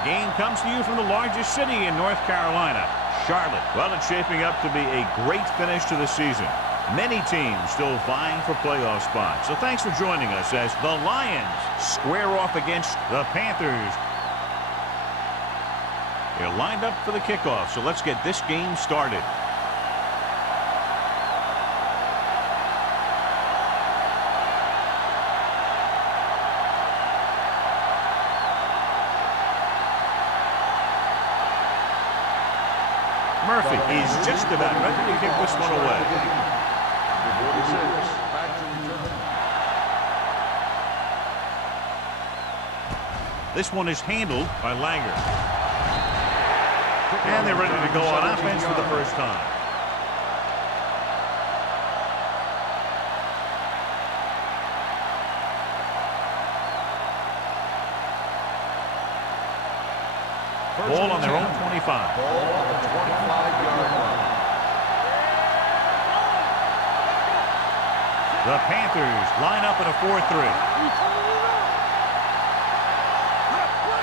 The game comes to you from the largest city in North Carolina, Charlotte. Well, it's shaping up to be a great finish to the season. Many teams still vying for playoff spots. So thanks for joining us as the Lions square off against the Panthers. They're lined up for the kickoff, so let's get this game started. Murphy is just about ready to kick this one away. This one is handled by Langer. And they're ready to go on offense for the first time. Ball on their own 25. Ball on the 25-yard line. The Panthers line up in a 4-3.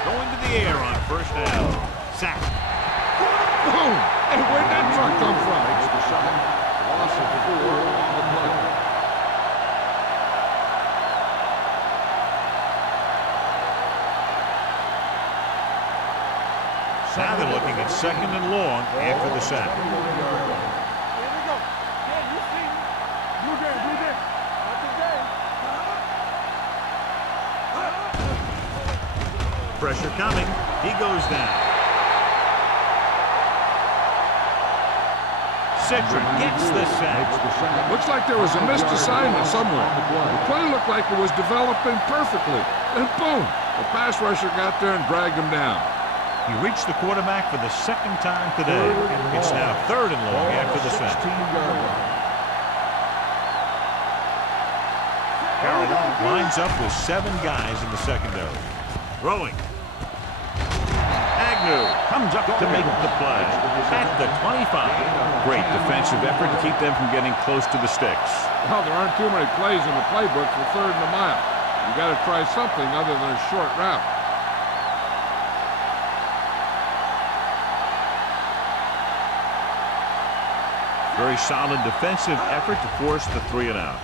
Going to the air on first down. Sack. Boom! Hey, where'd that truck come from? Makes the shot. Loss of 4 on the play. Now they're looking at second and long after the sack. Here we go. Yeah, you see. You there. Not today. Pressure coming. He goes down. Cedric gets the sack. Looks like there was a missed assignment somewhere. The play looked like it was developing perfectly. And boom, the pass rusher got there and dragged him down. He reached the quarterback for the second time today. It's now third and long after the sack. Carolina lines up with 7 guys in the secondary. Throwing. Agnew comes up to make the play at the 25. Great defensive effort to keep them from getting close to the sticks. Well, there aren't too many plays in the playbook for third and a mile. You got to try something other than a short route. Very solid defensive effort to force the 3 and out.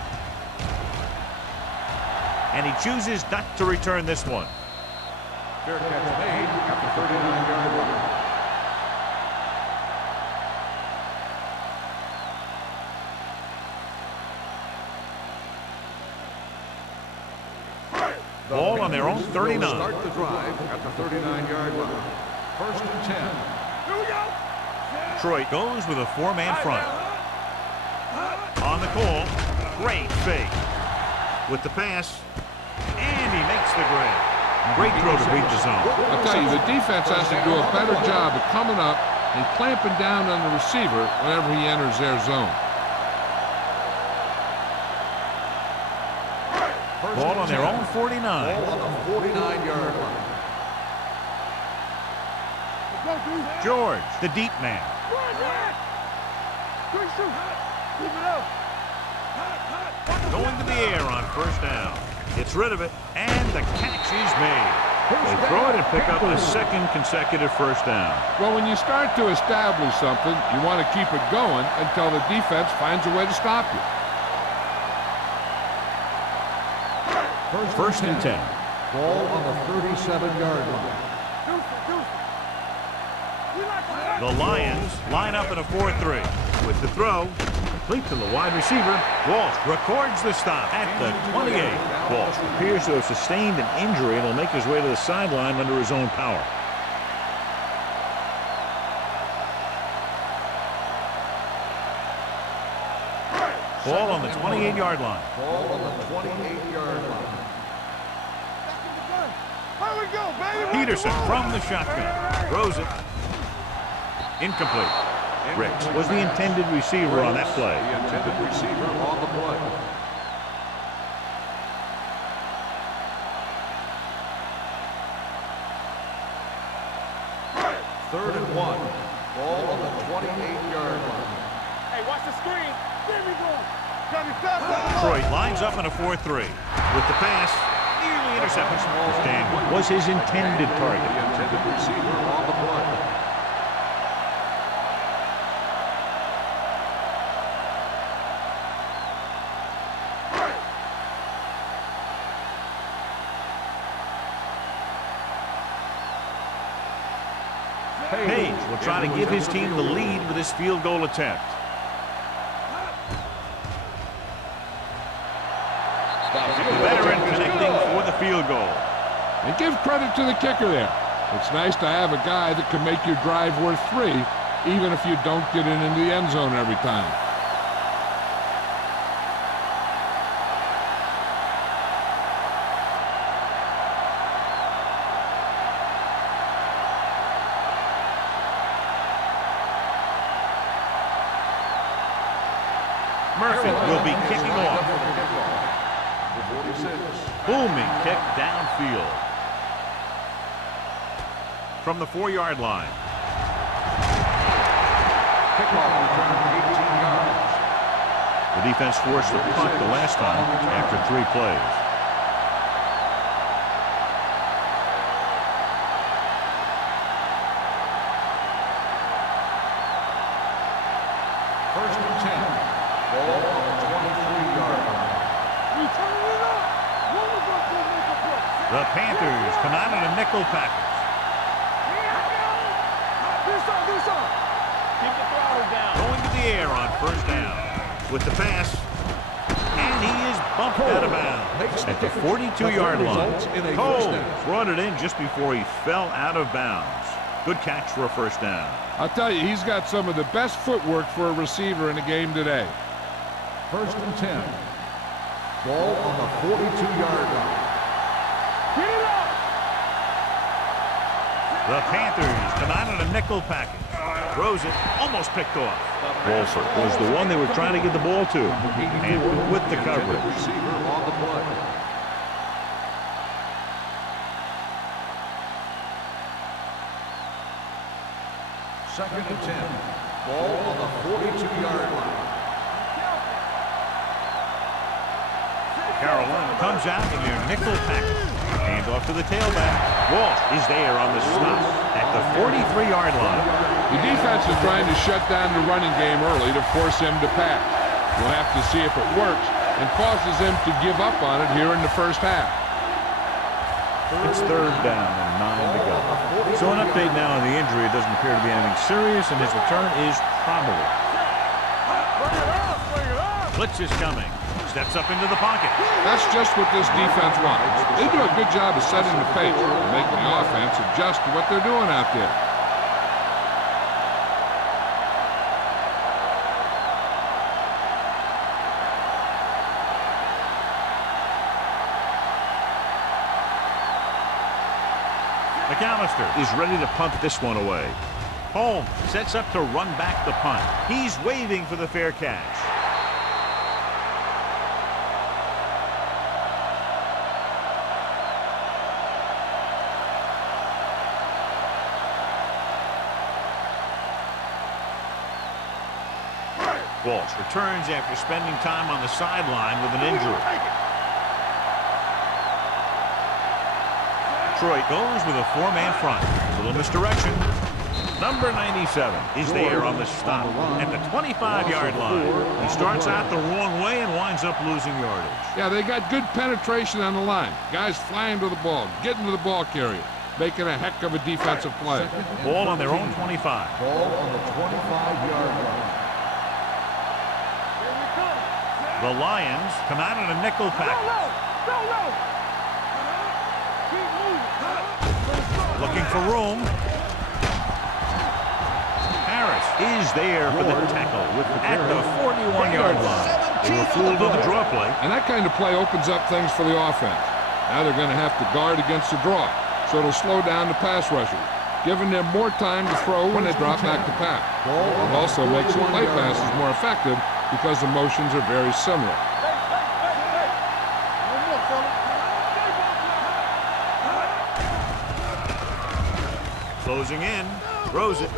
And he chooses not to return this one. Fair catch made at the 39-yard line. Ball on their own 39. Start the drive at the 39-yard line. First and 10. Here we go. Detroit goes with a 4-man front. On the call, great fake. With the pass, and he makes the grab. Great throw to beat the zone. I'll tell you, the defense has to do a better job of coming up and clamping down on the receiver whenever he enters their zone. Ball on their own 49. Ball on the 49-yard line. George, the deep man. Going to the air on first down. Gets rid of it, and the catch is made. They throw it and pick up a second consecutive first down. Well, when you start to establish something, you want to keep it going until the defense finds a way to stop you. First and 10. Ball on the 37-yard line. The Lions line up in a 4-3. With the throw, complete to the wide receiver. Walsh records the stop at the 28. Walsh appears to have sustained an injury and will make his way to the sideline under his own power. Ball on the 28-yard line. Ball on the 28-yard line. Here we go, baby. Peterson from the shotgun. Throws it. Incomplete. Ricks was the intended receiver on that play. The intended receiver on the play. Third and 1. Ball on the 28-yard line. Hey, watch the screen. There we go. Detroit lines up in a 4-3. With the pass, nearly intercepted. Dan was his intended target. The intended receiver on the play. Page will try to give his team the lead with his field goal attempt. The veteran connecting for the field goal. And give credit to the kicker there. It's nice to have a guy that can make your drive worth 3, even if you don't get it into the end zone every time. Murphy will be kicking off. Booming kick downfield. From the 4-yard line. Kickoff return 18 yards. The defense forced the punt the last time after 3 plays. First and 10. Ball on the 23-yard line. The Panthers come out in a nickel package. Keep the throttle down. Going to the air on first down. With the pass. And he is bumped out of bounds at the 42-yard line. Cole brought it in just before he fell out of bounds. Good catch for a first down. I'll tell you, he's got some of the best footwork for a receiver in the game today. First and 10. Ball on the 42-yard line. The Panthers come out in a nickel package. Throws it, almost picked off. Wolford was the one they were trying to get the ball to. And with the coverage. Receiver on the play. Second and 10. Ball on the 42-yard line. Carolina comes out in their nickel package. Hand off to the tailback. Walsh is there on the stop at the 43-yard line. The defense is trying to shut down the running game early to force him to pass. We'll have to see if it works and causes him to give up on it here in the first half. It's third down and 9 to go. So an update now on the injury. It doesn't appear to be anything serious, and his return is probable. Blitz is coming. Steps up into the pocket. That's just what this defense wants. They do a good job of setting the pace and making the offense adjust to what they're doing out there. McAllister is ready to punt this one away. Holmes sets up to run back the punt. He's waving for the fair catch. Walsh returns after spending time on the sideline with an injury. Detroit goes with a 4-man front. A little misdirection. Number 97 is there on the stop at the 25-yard line. He starts out the wrong way and winds up losing yardage. Yeah, they got good penetration on the line. Guys flying to the ball, getting to the ball carrier, making a heck of a defensive play. Ball on their own 25. Ball on the 25-yard line. The Lions come out in a nickel package. Looking for room. Harris is there for the tackle at the 41-yard line. They were fooled on the draw play. And that kind of play opens up things for the offense. Now they're going to have to guard against the draw, so it'll slow down the pass rushers, giving them more time to throw when they drop back to pass. It also makes the play passes more effective because the motions are very similar. Closing in, throws it.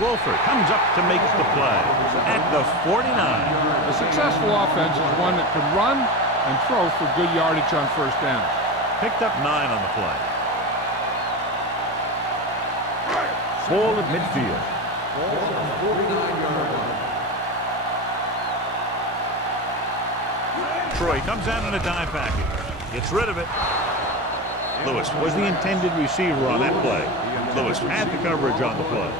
Wolford comes up to make the play at the 49. A successful offense is one that can run and throw for good yardage on first down. Picked up 9 on the play. Ball at midfield. Ball on the 49-yard line. Troy comes out in a dime package. Gets rid of it. Lewis was the intended receiver on that play. Lewis had the coverage on the play.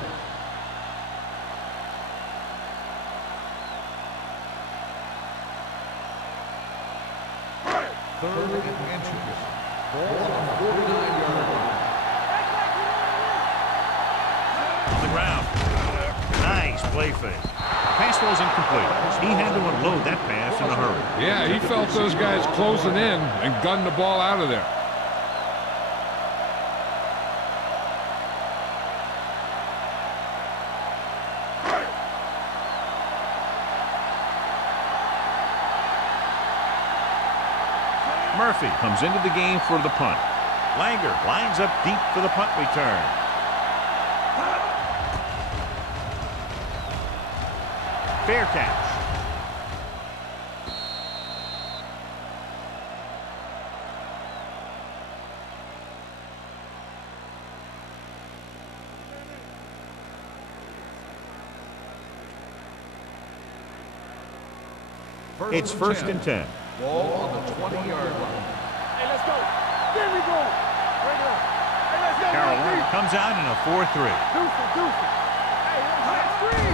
Third and inches. Ball on the 49-yard line. On the ground. Nice play fake. Pass was incomplete. He had to unload that pass in a hurry. Yeah, he felt those guys closing in and gunned the ball out of there. Murphy comes into the game for the punt. Langer lines up deep for the punt return. Fair catch. It's first and 10. Ball on the 20-yard line. Hey, let's go. There we go. Bring it up. Hey, let's go. Carolina comes out in a 4-3. Deuce. Hey, let's screen.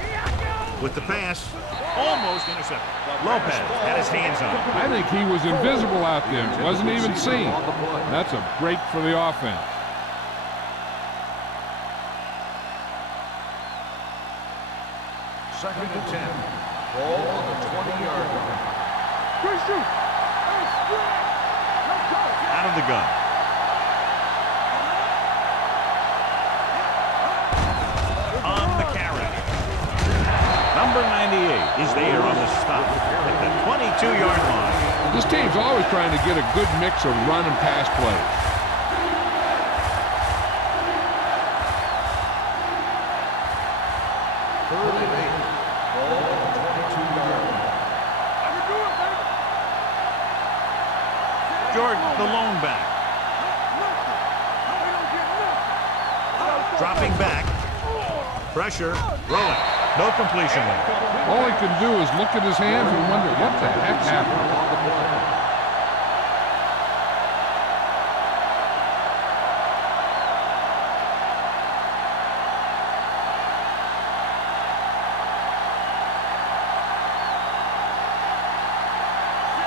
Here I go. With the pass, almost intercepted. Lopez had his hands on it. I think he was invisible out there. Wasn't even seen. That's a break for the offense. Second and 10. Ball on the 20-yard line. Good shoot. Hey, spread. Let's go. Out of the gun. On the carry. Number 98 is there on the stop at the 22-yard line. This team's always trying to get a good mix of run and pass plays. Third and 8. Ball on the 22-yard line. I can do it, baby. Jordan, the lone back. Dropping back. Pressure. Rolling. No completion there. All he can do is look at his hands and wonder what the heck happened. On the play.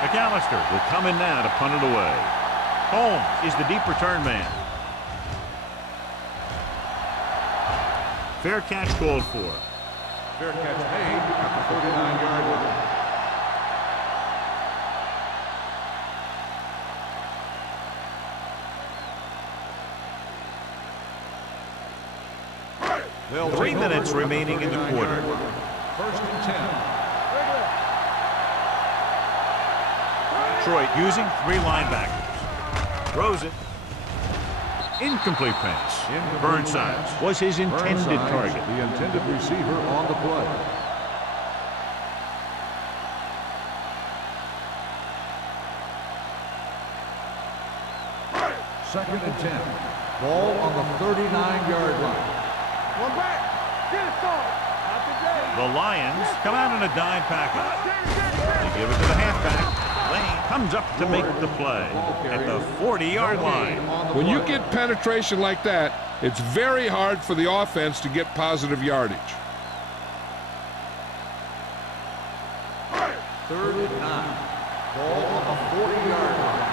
McAllister will come in now to punt it away. Holmes is the deep return man. Fair catch called for. Fair catch made at the 49-yard line. They'll 3 take minutes over at the remaining in the 39-yard quarter. line. First and 10. Detroit using 3 linebackers. Throws it. Incomplete pass. Burnside was his intended Burnside's target. the intended receiver on the play. Second and 10. Ball on the 39-yard line. One back. Get it started. Not today. The Lions come out in a dime package. They give it to the halfback. Lane comes up to make the play at the 40-yard line. When you get penetration like that, it's very hard for the offense to get positive yardage. Third and 9. Ball on the 40-yard line.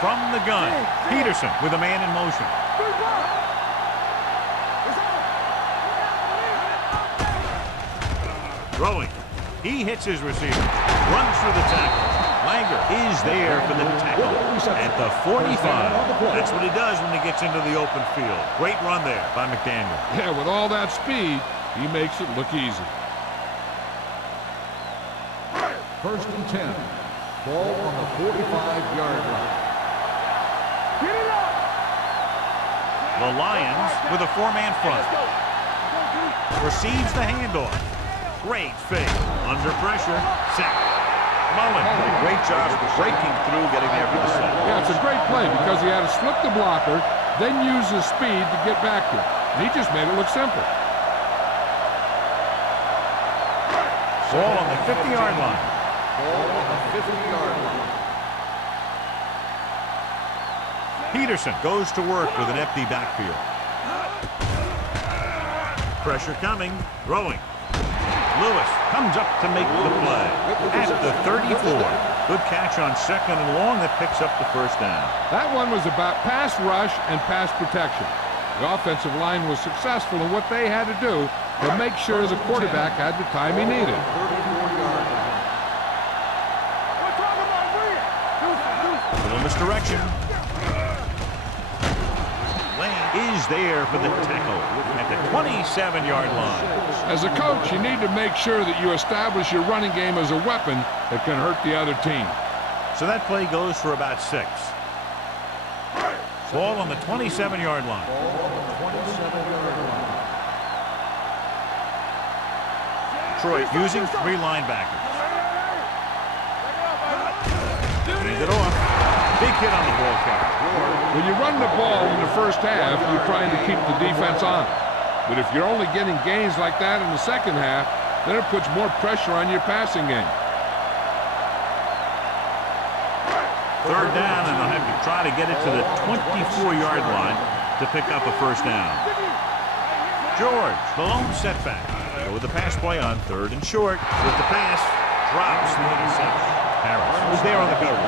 From the gun, Peterson with a man in motion. Throwing. He hits his receiver. Runs through the tackle. Langer is there for the tackle at the 45. That's what he does when he gets into the open field. Great run there by McDaniel. Yeah, with all that speed, he makes it look easy. First and 10. Ball on the 45-yard line. Get it up. The Lions with a 4-man front. Receives the handoff. Great fake. Under pressure. Sack. Mullen, a great job breaking through, getting there for the set. Yeah, it's a great play because he had to slip the blocker, then use his speed to get back to it. And he just made it look simple. Ball on the 50-yard line. Ball on the 50-yard line. Peterson goes to work with an empty backfield. Pressure coming, throwing. Lewis comes up to make the play at the 34. Good catch on 2nd and long that picks up the first down. That one was about pass rush and pass protection. The offensive line was successful in what they had to do to make sure the quarterback had the time he needed. Little misdirection. Lane is there for the tackle at the 27-yard line. As a coach, you need to make sure that you establish your running game as a weapon that can hurt the other team. So that play goes for about 6. Ball on the 27-yard line. Detroit using 3 linebackers. Hands it off. Big hit on the ball carrier. When you run the ball in the first half, you're trying to keep the defense on. But if you're only getting gains like that in the second half, then it puts more pressure on your passing game. 3rd down, and they'll have to try to get it to the 24-yard line to pick up a first down. George, the lone setback. Go with the pass play on 3rd and short. With the pass, drops the interception. Harris was there on the cover.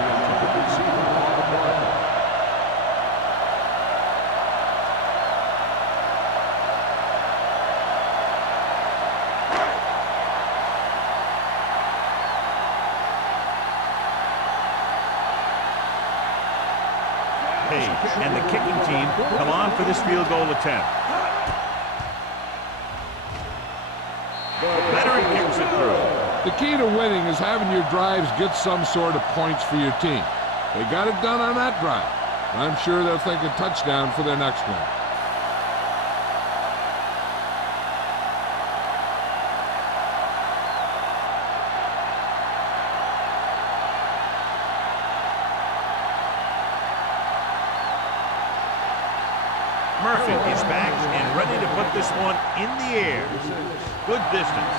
And the kicking team come on for this field goal attempt. Veteran kicks it through. The key to winning is having your drives get some sort of points for your team. They got it done on that drive. I'm sure they'll think a touchdown for their next one. Murphy is back and ready to put this one in the air. Good distance.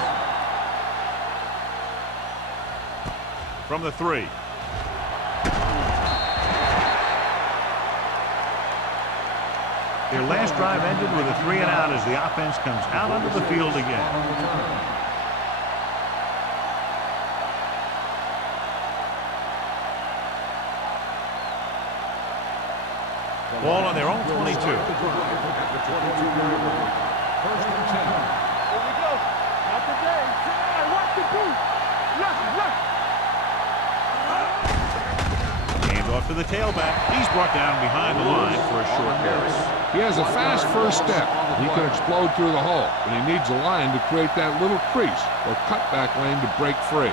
From the 3. Their last drive ended with a 3 and out as the offense comes out onto the field again. Ball on their own 22. First and 10. Here we go. Not today. Watch the booth. Look. Hands off to the tailback. He's brought down behind the line for a short pass. He has a fast first step. He can explode through the hole, but he needs a line to create that little crease or cutback lane to break free.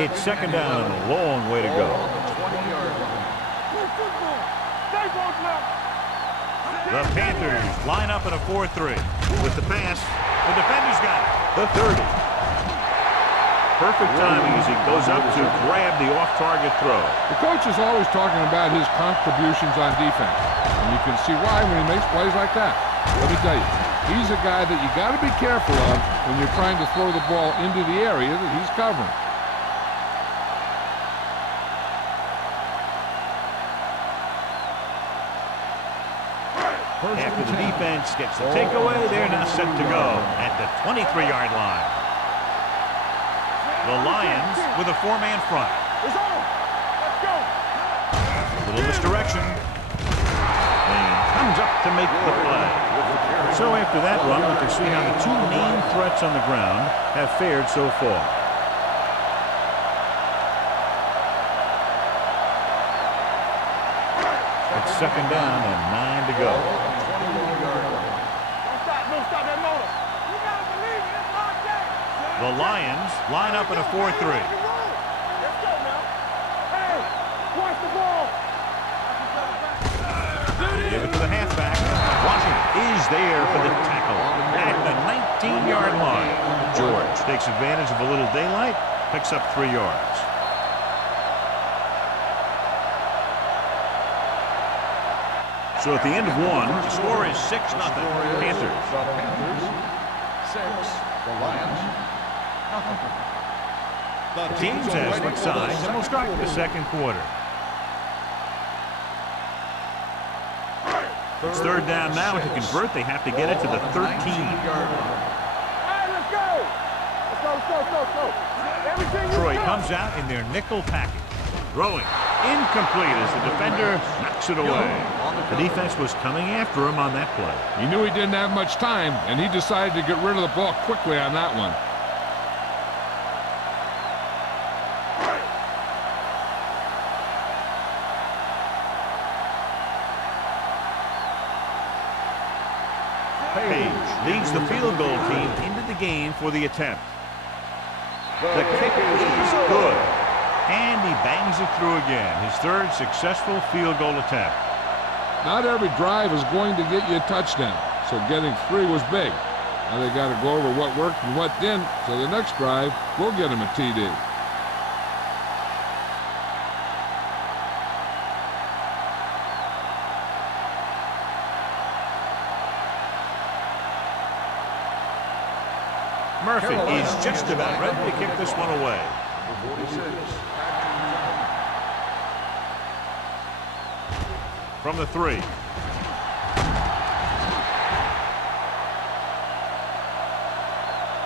It's 2nd down and a long way to go. The Panthers line up in a 4-3. With the pass, the defender's got it. The 30. Perfect timing as he goes up to grab the off-target throw. The coach is always talking about his contributions on defense, and you can see why when he makes plays like that. Let me tell you, he's a guy that you got to be careful of when you're trying to throw the ball into the area that he's covering. After the defense gets the takeaway, they're now set to go at the 23-yard line. The Lions with a 4-man front. It's on. Let's go. A little misdirection. And comes up to make the play. So after that run, we can see how the 2 main threats on the ground have fared so far. It's 2nd down and 9 to go. Don't stop that motor. You gotta believe it. It's our game. The Lions line up in a 4-3. Let's go now. Hey, watch the ball. Give it to the halfback. Washington is there for the tackle at the 19-yard line. George takes advantage of a little daylight, picks up 3 yards. So at the end of 1, the score is 6-0. Panthers. The Panthers 6. The Lions nothing. The teams have switched sides, and we'll start the second quarter. It's third down now, and to convert, they have to get it to the 13. All right, let's go. Let's go. Everything you Detroit got. comes out in their nickel package. Throwing. Incomplete as the defender knocks it away. The defense was coming after him on that play. He knew he didn't have much time, and he decided to get rid of the ball quickly on that one. Page leads the field goal team into the game for the attempt. The kick is good. And he bangs it through again. His third successful field goal attempt. Not every drive is going to get you a touchdown, so getting 3 was big. Now they got to go over what worked and what didn't, so the next drive will get him a TD. Murphy is just about ready to kick this one away. 46. From the 3.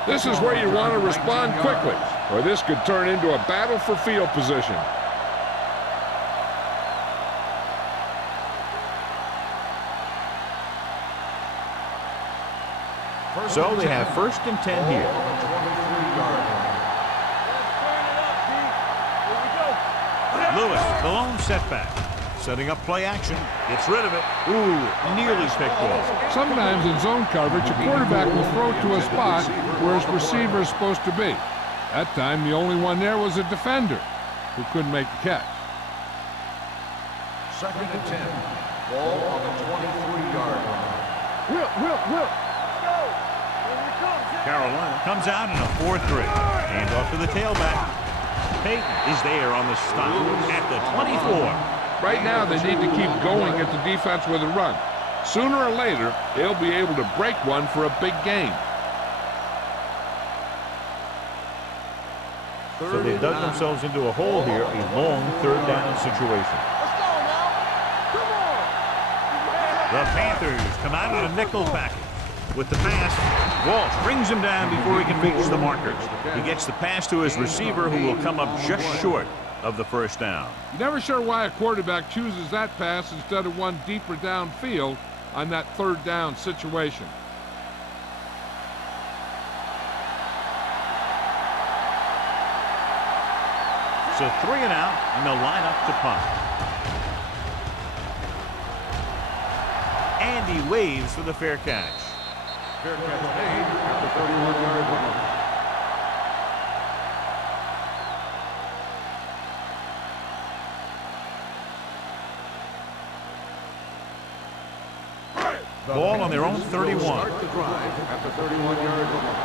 This is where you want to respond quickly, or this could turn into a battle for field position. So they have 1st and 10 here. Lewis, the lone setback. Setting up play action. Gets rid of it. Ooh, nearly picked off. Sometimes in zone coverage, a quarterback will throw to a spot where his receiver is supposed to be. That time, the only one there was a defender who couldn't make the catch. 2nd and 10. Ball on the 23-yard line. Will. Carolina comes out in a 4-3. Hand off to the tailback. Peyton is there on the stop at the 24. Right now, they need to keep going at the defense with a run. Sooner or later, they'll be able to break one for a big gain. So they dug themselves into a hole here, a long 3rd down situation. Let's go now. Come on. The Panthers come out in a nickel package. With the pass, Walsh brings him down before he can reach the markers. He gets the pass to his receiver, who will come up just short of the 1st down. You're never sure why a quarterback chooses that pass instead of one deeper downfield on that 3rd down situation. So 3 and out, and they'll line up to punt. And he waves for the fair catch. Fair catch made at the 31-yard line. Ball on their own 31. Start the drive at the 31-yard line.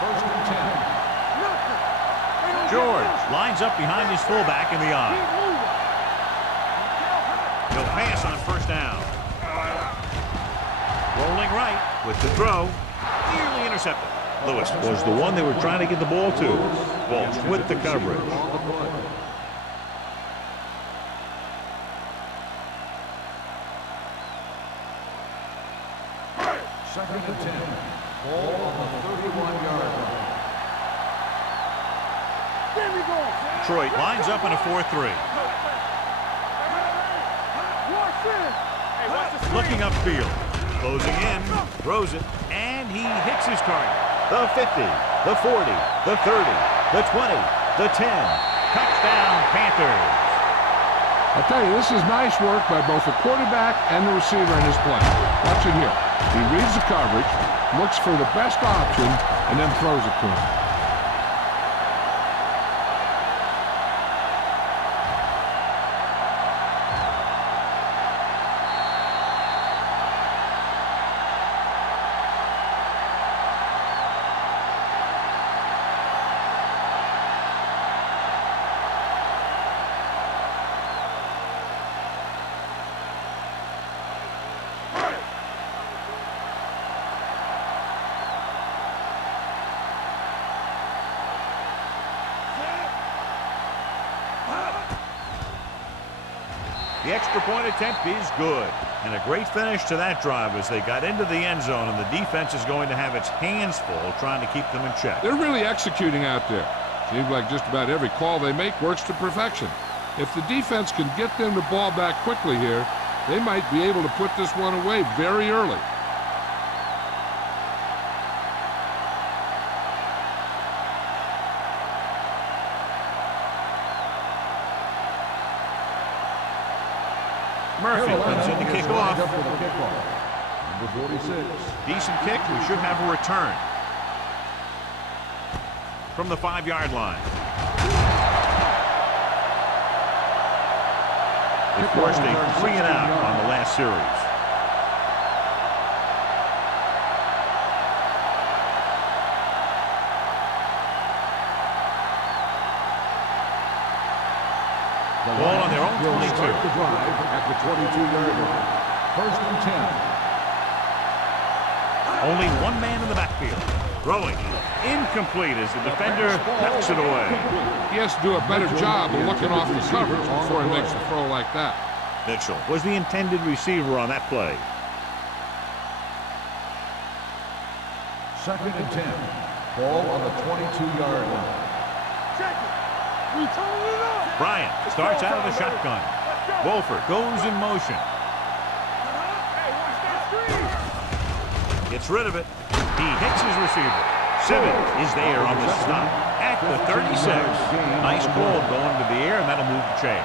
1st and 10. George lines up behind his fullback in the eye. He'll pass on 1st down. Rolling right with the throw. Nearly intercepted. Lewis was the one they were trying to get the ball to. Walsh with the coverage. Second and 10. Ball on the 31-yard line. There we go. Detroit lines up in a 4-3. Watch this. Hey, watch the screen. Looking upfield. Closing in. Throws it. And he hits his target. The 50. The 40. The 30. The 20. The 10. Touchdown, Panthers. I tell you, this is nice work by both the quarterback and the receiver in his play. Watch it here. He reads the coverage, looks for the best option, and then throws it to him. The extra point attempt is good. And a great finish to that drive as they got into the end zone, and the defense is going to have its hands full trying to keep them in check. They're really executing out there. Seems like just about every call they make works to perfection. If the defense can get them the ball back quickly here, they might be able to put this one away very early. Murphy comes in to kick off. Number 46. Decent kick. We should have a return from the 5-yard line. They forced a 3 and out on the last series. Ball on their own 22. Start the drive at the 22-yard line. First and 10. Only one man in the backfield. Throwing. Incomplete as the defender knocks it away. He has to do a better job of looking off the coverage before he makes a throw like that. Mitchell was the intended receiver on that play. Second and 10. Ball on the 22-yard line. Check it. We turn it up. Bryant starts out of the shotgun. Wolford goes in motion. Hey, watch that screen. Gets rid of it. He hits his receiver. Simmons is there on the stop at the 36. Nice ball going to the air, and that'll move the chain.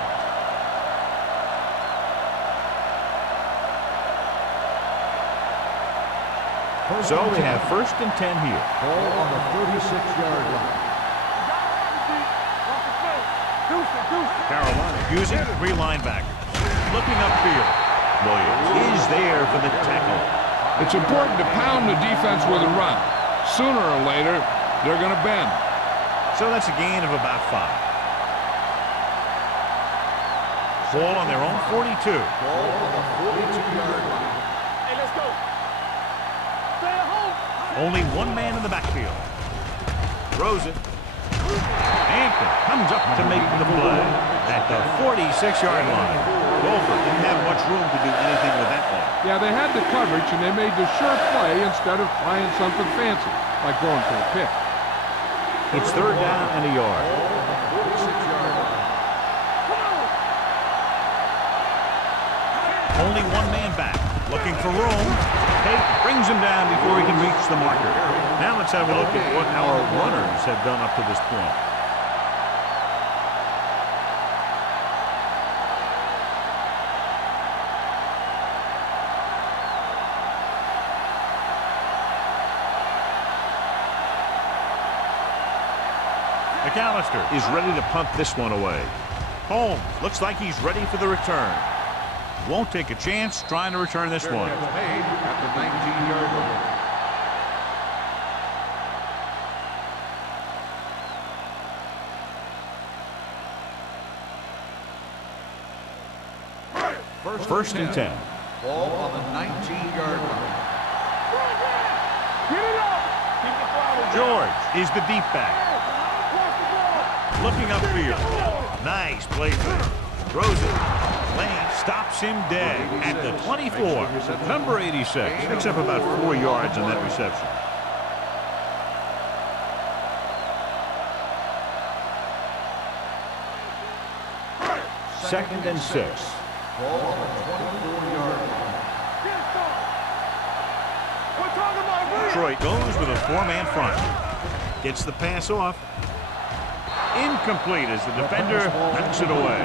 So we have first and 10 here. Ball on the 36-yard line. Carolina using 3 linebackers. Looking upfield. Williams is there for the tackle. It's important to pound the defense with a run. Sooner or later, they're going to bend. So that's a gain of about 5. Ball on their own 42. Ball on the 42-yard line. Hey, let's go. Stay at home. Only one man in the backfield. Throws it. Hampton comes up to make the play at the 46-yard line. Wolford didn't have much room to do anything with that one. Yeah, they had the coverage, and they made the sure play instead of trying something fancy, like going for a pick. It's 3rd down and a yard. 46-yard line. Only one man back. Looking for room. Tate brings him down before he can reach the marker. Now let's have a look at what our runners have done up to this point. McAllister is ready to punt this one away. Holmes looks like he's ready for the return. Won't take a chance trying to return this one. Made at the 19-yard line. First and 10. Ball on the 19-yard line. Get it up. Keep the flower. George is the deep back. Looking upfield. Nice play fake. Throws it. Lane stops him dead at the 24. Number 86 picks up about 4 yards on that reception. Second and 6. Ball on the 24-yard line. We're talking about Detroit goes with a 4-man front. Gets the pass off. Incomplete as the defender knocks it away.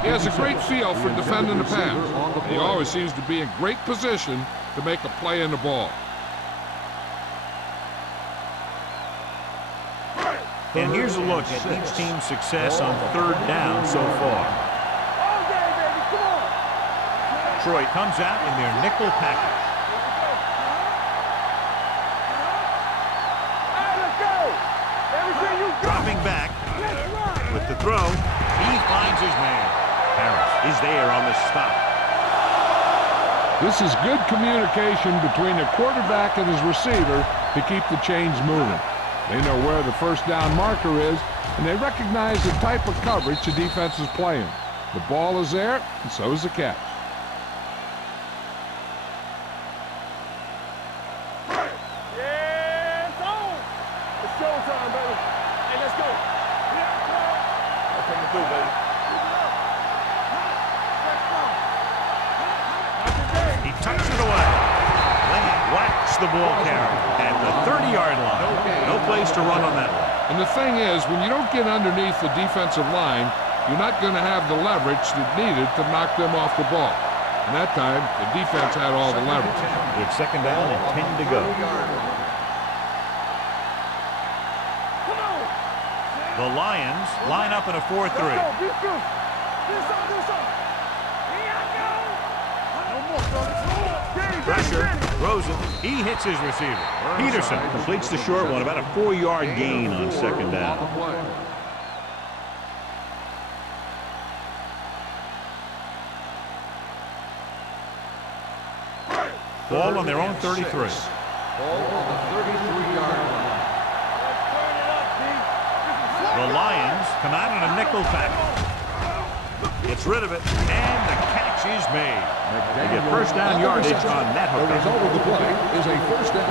He has a great feel for defending the pass. He always seems to be in great position to make a play in the ball. And here's a look at each team's success on 3rd down so far. Detroit comes out in their nickel package. Dropping back with the throw. He finds his man. Harris is there on the stop. This is good communication between the quarterback and his receiver to keep the chains moving. They know where the 1st down marker is, and they recognize the type of coverage the defense is playing. The ball is there, and so is the catch. Yeah, it's on. It's showtime, baby. Hey, let's go. That's what we do, baby. He tucks it away. Lane whacks the ball carrier at the 30-yard line. No place to run on that one. And the thing is, when you don't get underneath the defensive line, you're not going to have the leverage that needed to knock them off the ball. And that time, the defense had all the leverage. It's second down and 10 to go. The Lions line up in a 4-3. Pressure, throws it. He hits his receiver. Peterson completes the short one, about a 4-yard gain on second down. Ball on their own 33. Ball on the 33-yard line. The Lions come out in a nickel tackle. Gets rid of it, and the catch is made. They get first down yardage on that The hookup. result of the play is a first down.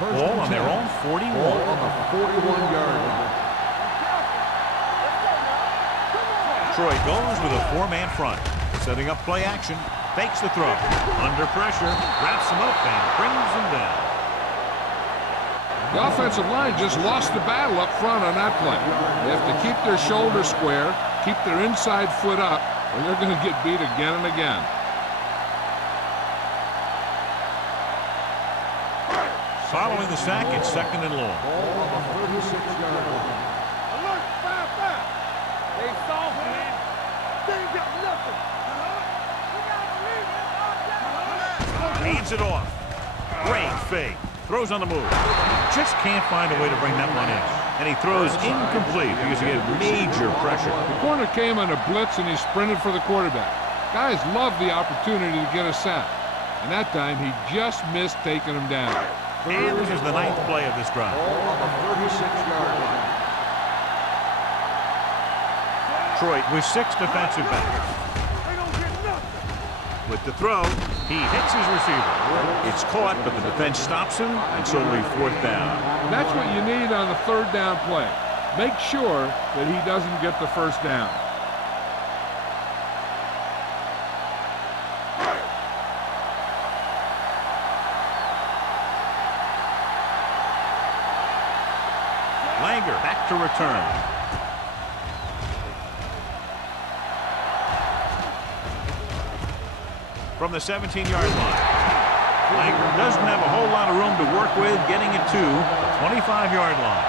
Ball on their own 41. Ball on the 41-yard line. Troy goes with a 4-man front. Setting up play action. Fakes the throw. Under pressure. Wraps him up and brings him down. The offensive line just lost the battle up front on that play. They have to keep their shoulders square, keep their inside foot up, or they're going to get beat again and again. Following the sack, it's second and long. Ball on the 36-yard line. Alert, 5-5. They soft, man. They ain't got nothing. Hands it off. Great fake. Throws on the move. Just can't find a way to bring that one in. And he throws incomplete because he had major pressure. The corner came on a blitz and he sprinted for the quarterback. Guys love the opportunity to get a sack. And that time he just missed taking him down. And this is the 9th play of this drive. Ball on the 36-yard line. Detroit with 6 defensive backs. They don't get nothing. With the throw, he hits his receiver. It's caught, but the defense stops him, and so it'll be 4th down. That's what you need on the 3rd down play. Make sure that he doesn't get the first down. Langer back to return. From the 17-yard line. Langer doesn't have a whole lot of room to work with, getting it to the 25-yard line.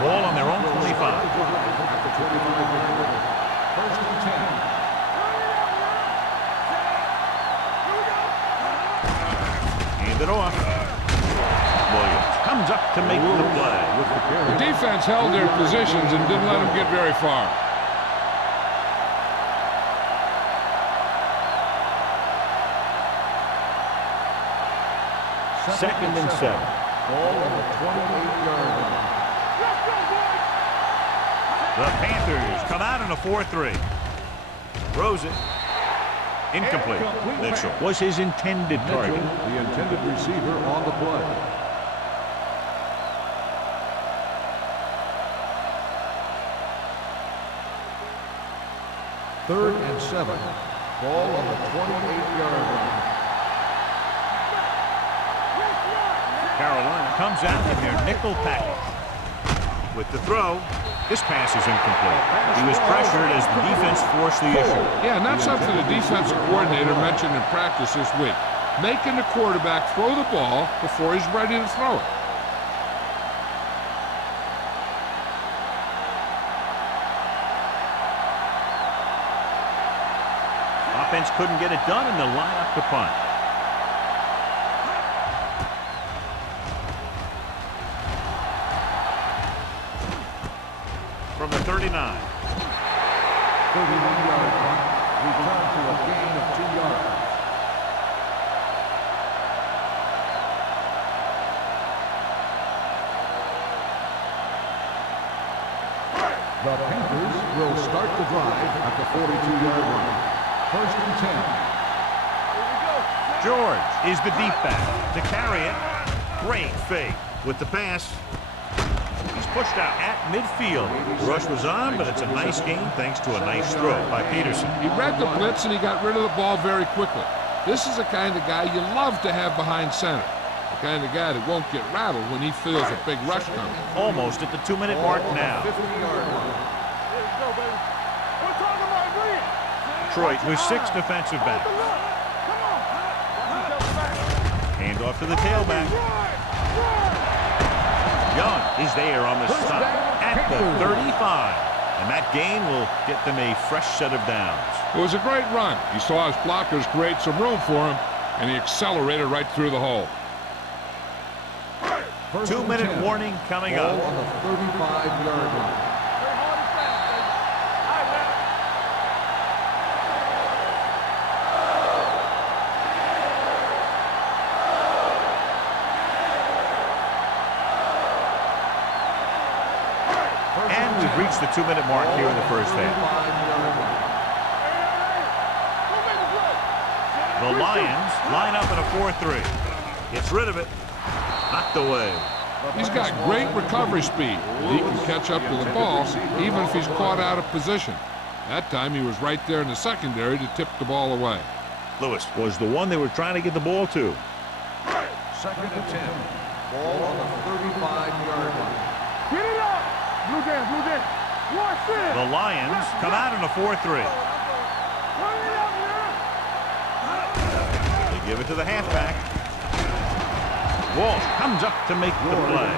Ball on their own 25. At the 25-yard line. First and 10. Hand it off. Williams comes up to make the play. The defense held their positions and didn't let them get very far. Second and 7. Ball on the 28-yard line. The Panthers come out in a 4-3. Throws it. Incomplete. Mitchell was his intended target. Mitchell, the intended receiver on the play. Third and 7. Ball on the 28-yard line. Carolina comes out in their nickel package. With the throw, this pass is incomplete. He was pressured as the defense forced the issue. Yeah, and that's something the defensive coordinator mentioned in practice this week. Making the quarterback throw the ball before he's ready to throw it. Offense couldn't get it done, and they'll line up to punt. From the 39. 31-yard punt. Return to a gain of 2 yards. The Panthers will start the drive at the 42-yard line. First and 10. George is the deep back to carry it. Great fake with the pass. He's pushed out at midfield. The rush was on, but it's a nice gain thanks to a nice throw by Peterson. He read the blitz and he got rid of the ball very quickly. This is the kind of guy you love to have behind center. The kind of guy that won't get rattled when he feels a big rush coming. Almost at the 2-minute mark now. 50-yard line. Detroit with 6 defensive backs. Hand off to the tailback. Young is there on the stop at the 35. And that gain will get them a fresh set of downs. It was a great run. He saw his blockers create some room for him, and he accelerated right through the hole. 2-minute warning coming up. On the 35-yard line. And we've reached the 2-minute mark here in the first half. The Lions line up in a 4-3. Gets rid of it. Knocked away. He's got great recovery speed. He can catch up to the ball even if he's caught out of position. That time he was right there in the secondary to tip the ball away. Lewis was the one they were trying to get the ball to. Second and 10. Ball on the 35-yard line. Get it up! Blue Dan, Blue Dan. Watch this! The Lions come out in a 4-3. Run it up, man! They give it to the halfback. Walsh comes up to make the play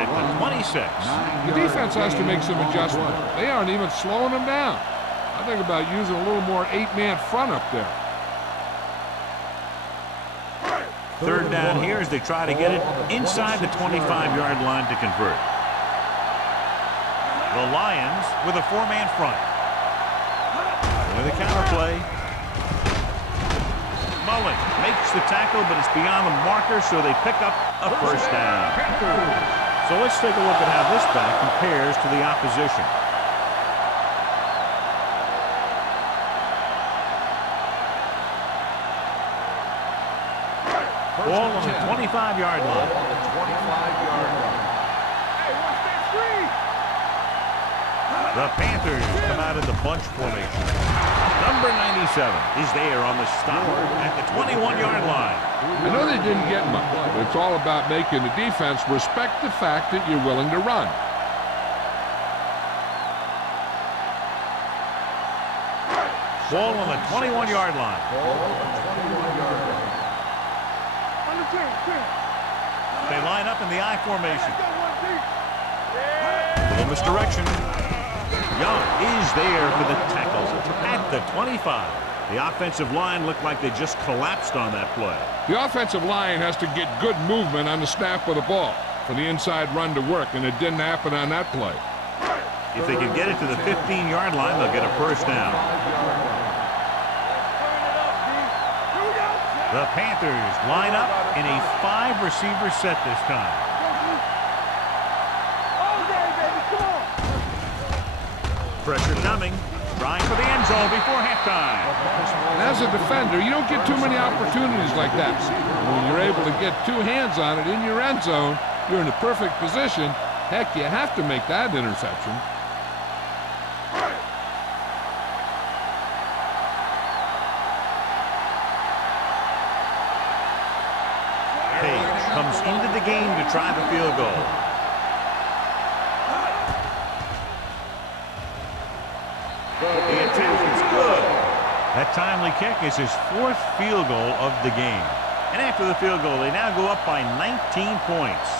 at the 26. The defense has to make some adjustments. They aren't even slowing them down. I think about using a little more 8-man front up there. Third down here as they try to get it inside the 25-yard line to convert. The Lions with a 4-man front. With a counter play. Mullen makes the tackle, but it's beyond the marker, so they pick up a first down. So let's take a look at how this back compares to the opposition. Ball on the 25-yard line. On the 25-yard line. Hey, watch that screen! The Panthers come out in the bunch formation. Number 97 is there on the stop at the 21-yard line. I know they didn't get much, but it's all about making the defense respect the fact that you're willing to run. Ball on the 21-yard line. Ball on the 21-yard line. On the 10. They line up in the I formation. Go one deep. Little misdirection. Young is there for the tackle at the 25. The offensive line looked like they just collapsed on that play. The offensive line has to get good movement on the snap of the ball for the inside run to work, and it didn't happen on that play. If they can get it to the 15-yard line, they'll get a first down. The Panthers line up in a 5-receiver set this time. Pressure coming. Trying for the end zone before halftime. And as a defender, you don't get too many opportunities like that. When you're able to get two hands on it in your end zone, you're in the perfect position. Heck, you have to make that interception. Page comes into the game to try the field goal. The attempt is good. That timely kick is his 4th field goal of the game. And after the field goal, they now go up by 19 points.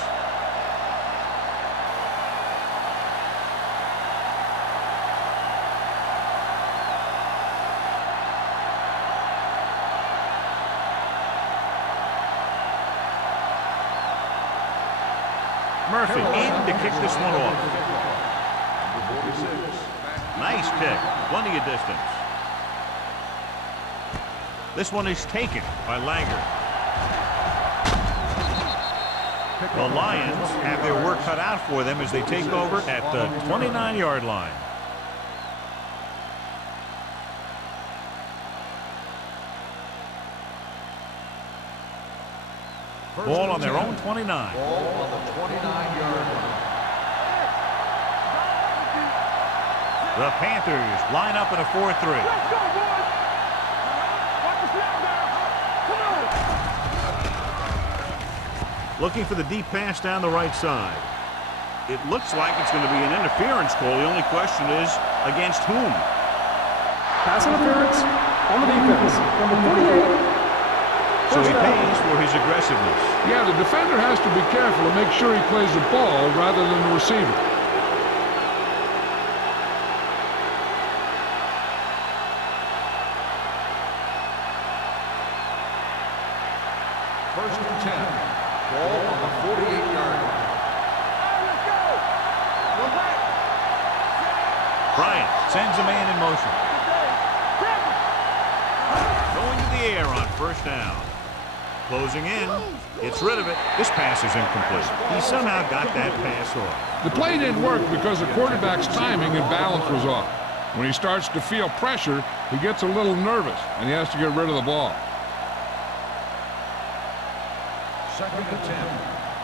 Murphy in to kick this one off. Nice kick. Plenty of distance. This one is taken by Langer. The Lions have their work cut out for them as they take over at the 29-yard line. Ball on their own 29. Ball on the 29-yard line. The Panthers line up in a 4-3. Let's go, boys. Watch the snap now. Come on. Looking for the deep pass down the right side. It looks like it's going to be an interference call. The only question is against whom? Pass interference on the defense. Number 48. So he pays for his aggressiveness. Yeah, the defender has to be careful to make sure he plays the ball rather than the receiver. First and 10. Ball on the 48-yard line. Let's go. One back. Bryant sends a man in motion. Going to the air on first down. Closing in. Gets rid of it. This pass is incomplete. He somehow got that pass off. The play didn't work because the quarterback's timing and balance was off. When he starts to feel pressure, he gets a little nervous, and he has to get rid of the ball. Second and 10.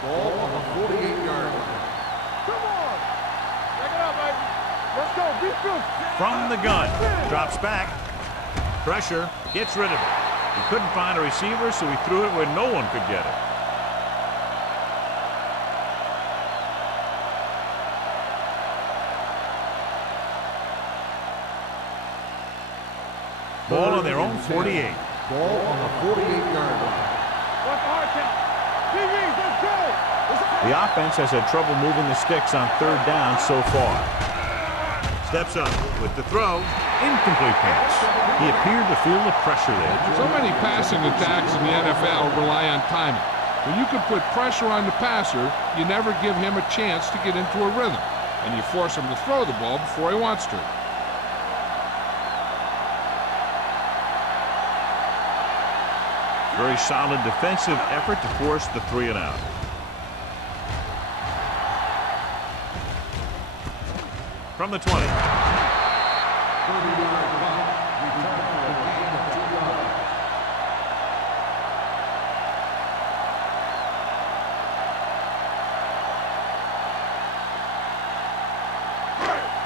Ball on the 48-yard line. Come on. Check it out, baby. Let's go. Be good. From the gun. Drops back. Pressure. Gets rid of it. He couldn't find a receiver, so he threw it where no one could get it. Ball on their own 48. Ball on the 48-yard line. What's the hard count? TVs, let's go. The offense has had trouble moving the sticks on third down so far. Steps up with the throw. Incomplete pass. He appeared to feel the pressure there. So many passing attacks in the NFL rely on timing. When you can put pressure on the passer, you never give him a chance to get into a rhythm, and you force him to throw the ball before he wants to. Very solid defensive effort to force the 3 and out. From the 20. 30-yard punt. Return for a gain of 2 yards.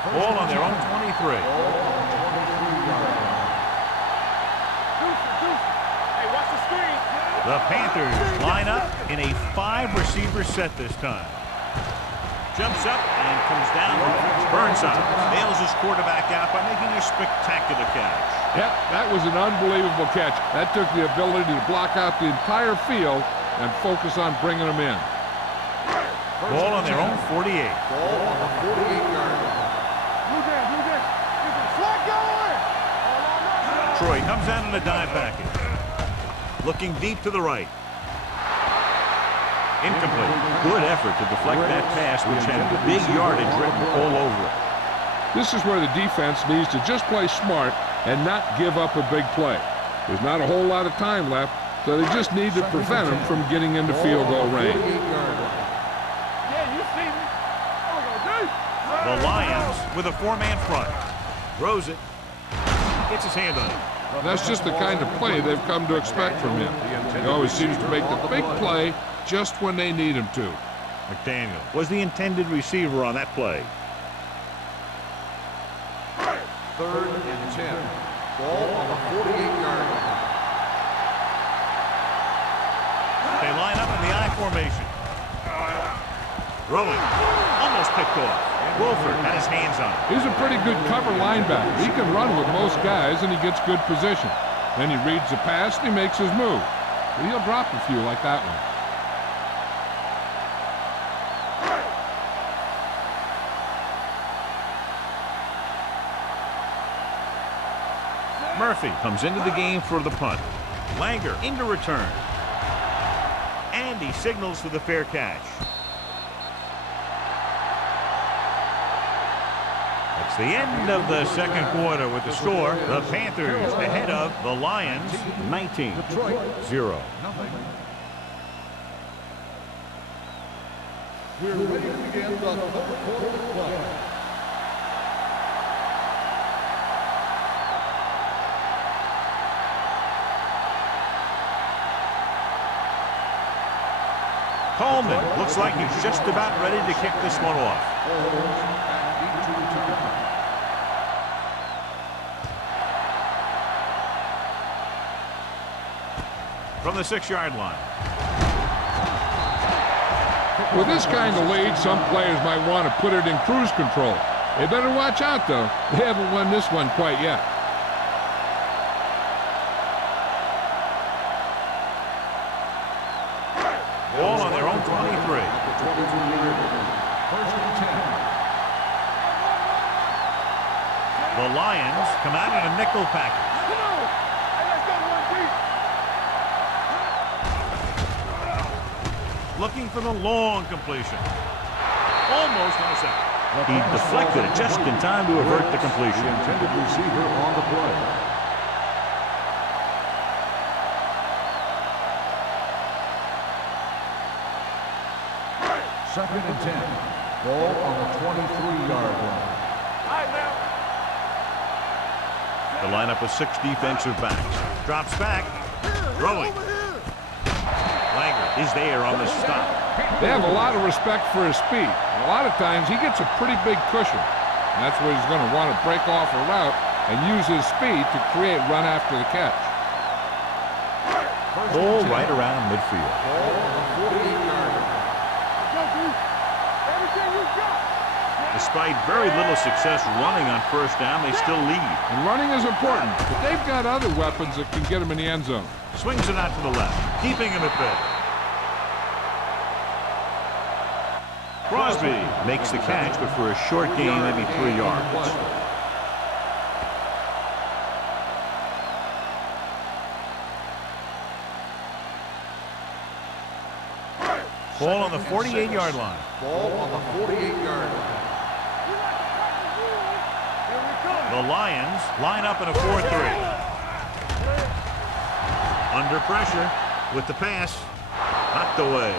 Ball on their own 23. Ball on the 23-yard line. Hey, watch the screen. The Panthers line up in a 5-receiver set this time. Jumps up and comes down. Burnside bails his quarterback out by making a spectacular catch. Yep, that was an unbelievable catch. That took the ability to block out the entire field and focus on bringing them in. Ball on their own 48. Ball on the 48-yard line. Blue game. Flag going. Troy comes out in a dive package. Looking deep to the right. Incomplete. Good effort to deflect that pass, which had big yardage written all over it. This is where the defense needs to just play smart and not give up a big play. There's not a whole lot of time left, so they just need to prevent them from getting into field goal range. Yeah, you see me. The Lions with a 4-man front. Throws it. Gets his hand on it. That's just the kind of play they've come to expect from him. He always seems to make the big play just when they need him to. McDaniel was the intended receiver on that play. Third and 10. Ball on the 48-yard line. They line up in the I formation. Throwing. Almost picked off. Wolford had his hands on it. He's a pretty good cover linebacker. He can run with most guys, and he gets good position. Then he reads the pass, and he makes his move. But he'll drop a few like that one. Murphy comes into the game for the punt. Langer into return. And he signals for the fair catch. It's the end of the second quarter with the score. The Panthers ahead of the Lions, 19-0. We're ready to begin the third quarter of play. Coleman looks like he's just about ready to kick this one off. From the 6-yard line. With this kind of lead, some players might want to put it in cruise control. They better watch out, though. They haven't won this one quite yet. Ball on their own 23. First and 10. The Lions come out in a nickel package. Looking for the long completion. Almost intercepted. He deflected it just in time to avert the completion. The intended receiver on the play. Second and 10. Ball on the 23-yard line. The lineup of 6 defensive backs. Drops back. Throwing. Langer is there on the stop. They have a lot of respect for his speed. A lot of times he gets a pretty big cushion. And that's where he's going to want to break off a route and use his speed to create run after the catch. Ball right around midfield. Ball on the 48-yard line. Despite very little success running on first down, they still lead. And running is important, but they've got other weapons that can get him in the end zone. Swings it out to the left, keeping him at bay. Crosby makes the catch, but for a short gain, maybe 3 yards. Ball on the 48-yard line. Ball on the 48-yard line. The Lions line up in a 4-3. Under pressure with the pass. Knocked away.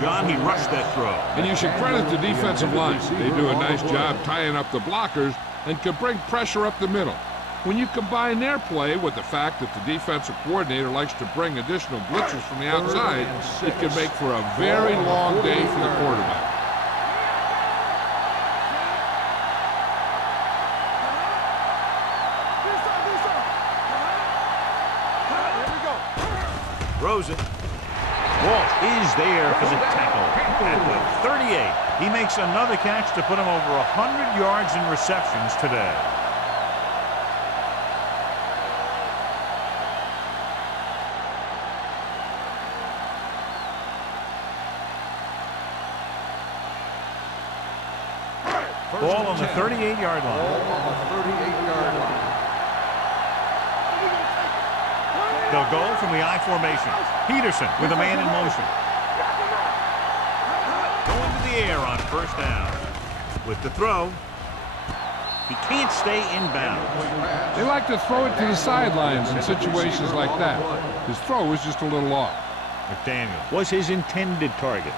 John, he rushed that throw. And you should credit the defensive line. They do a nice job tying up the blockers and can bring pressure up the middle. When you combine their play with the fact that the defensive coordinator likes to bring additional blitzers from the outside, it can make for a very long day for the quarterback. Throws it. Walsh is there for the tackle at the 38. He makes another catch to put him over 100 yards in receptions today. Ball on the 38-yard line. Ball on the 38-yard line. They'll go from the I formation. Peterson with a man in motion. Going to the air on first down. With the throw. He can't stay inbounds. They like to throw it to the sidelines in situations like that. His throw was just a little off. McDaniel was his intended target.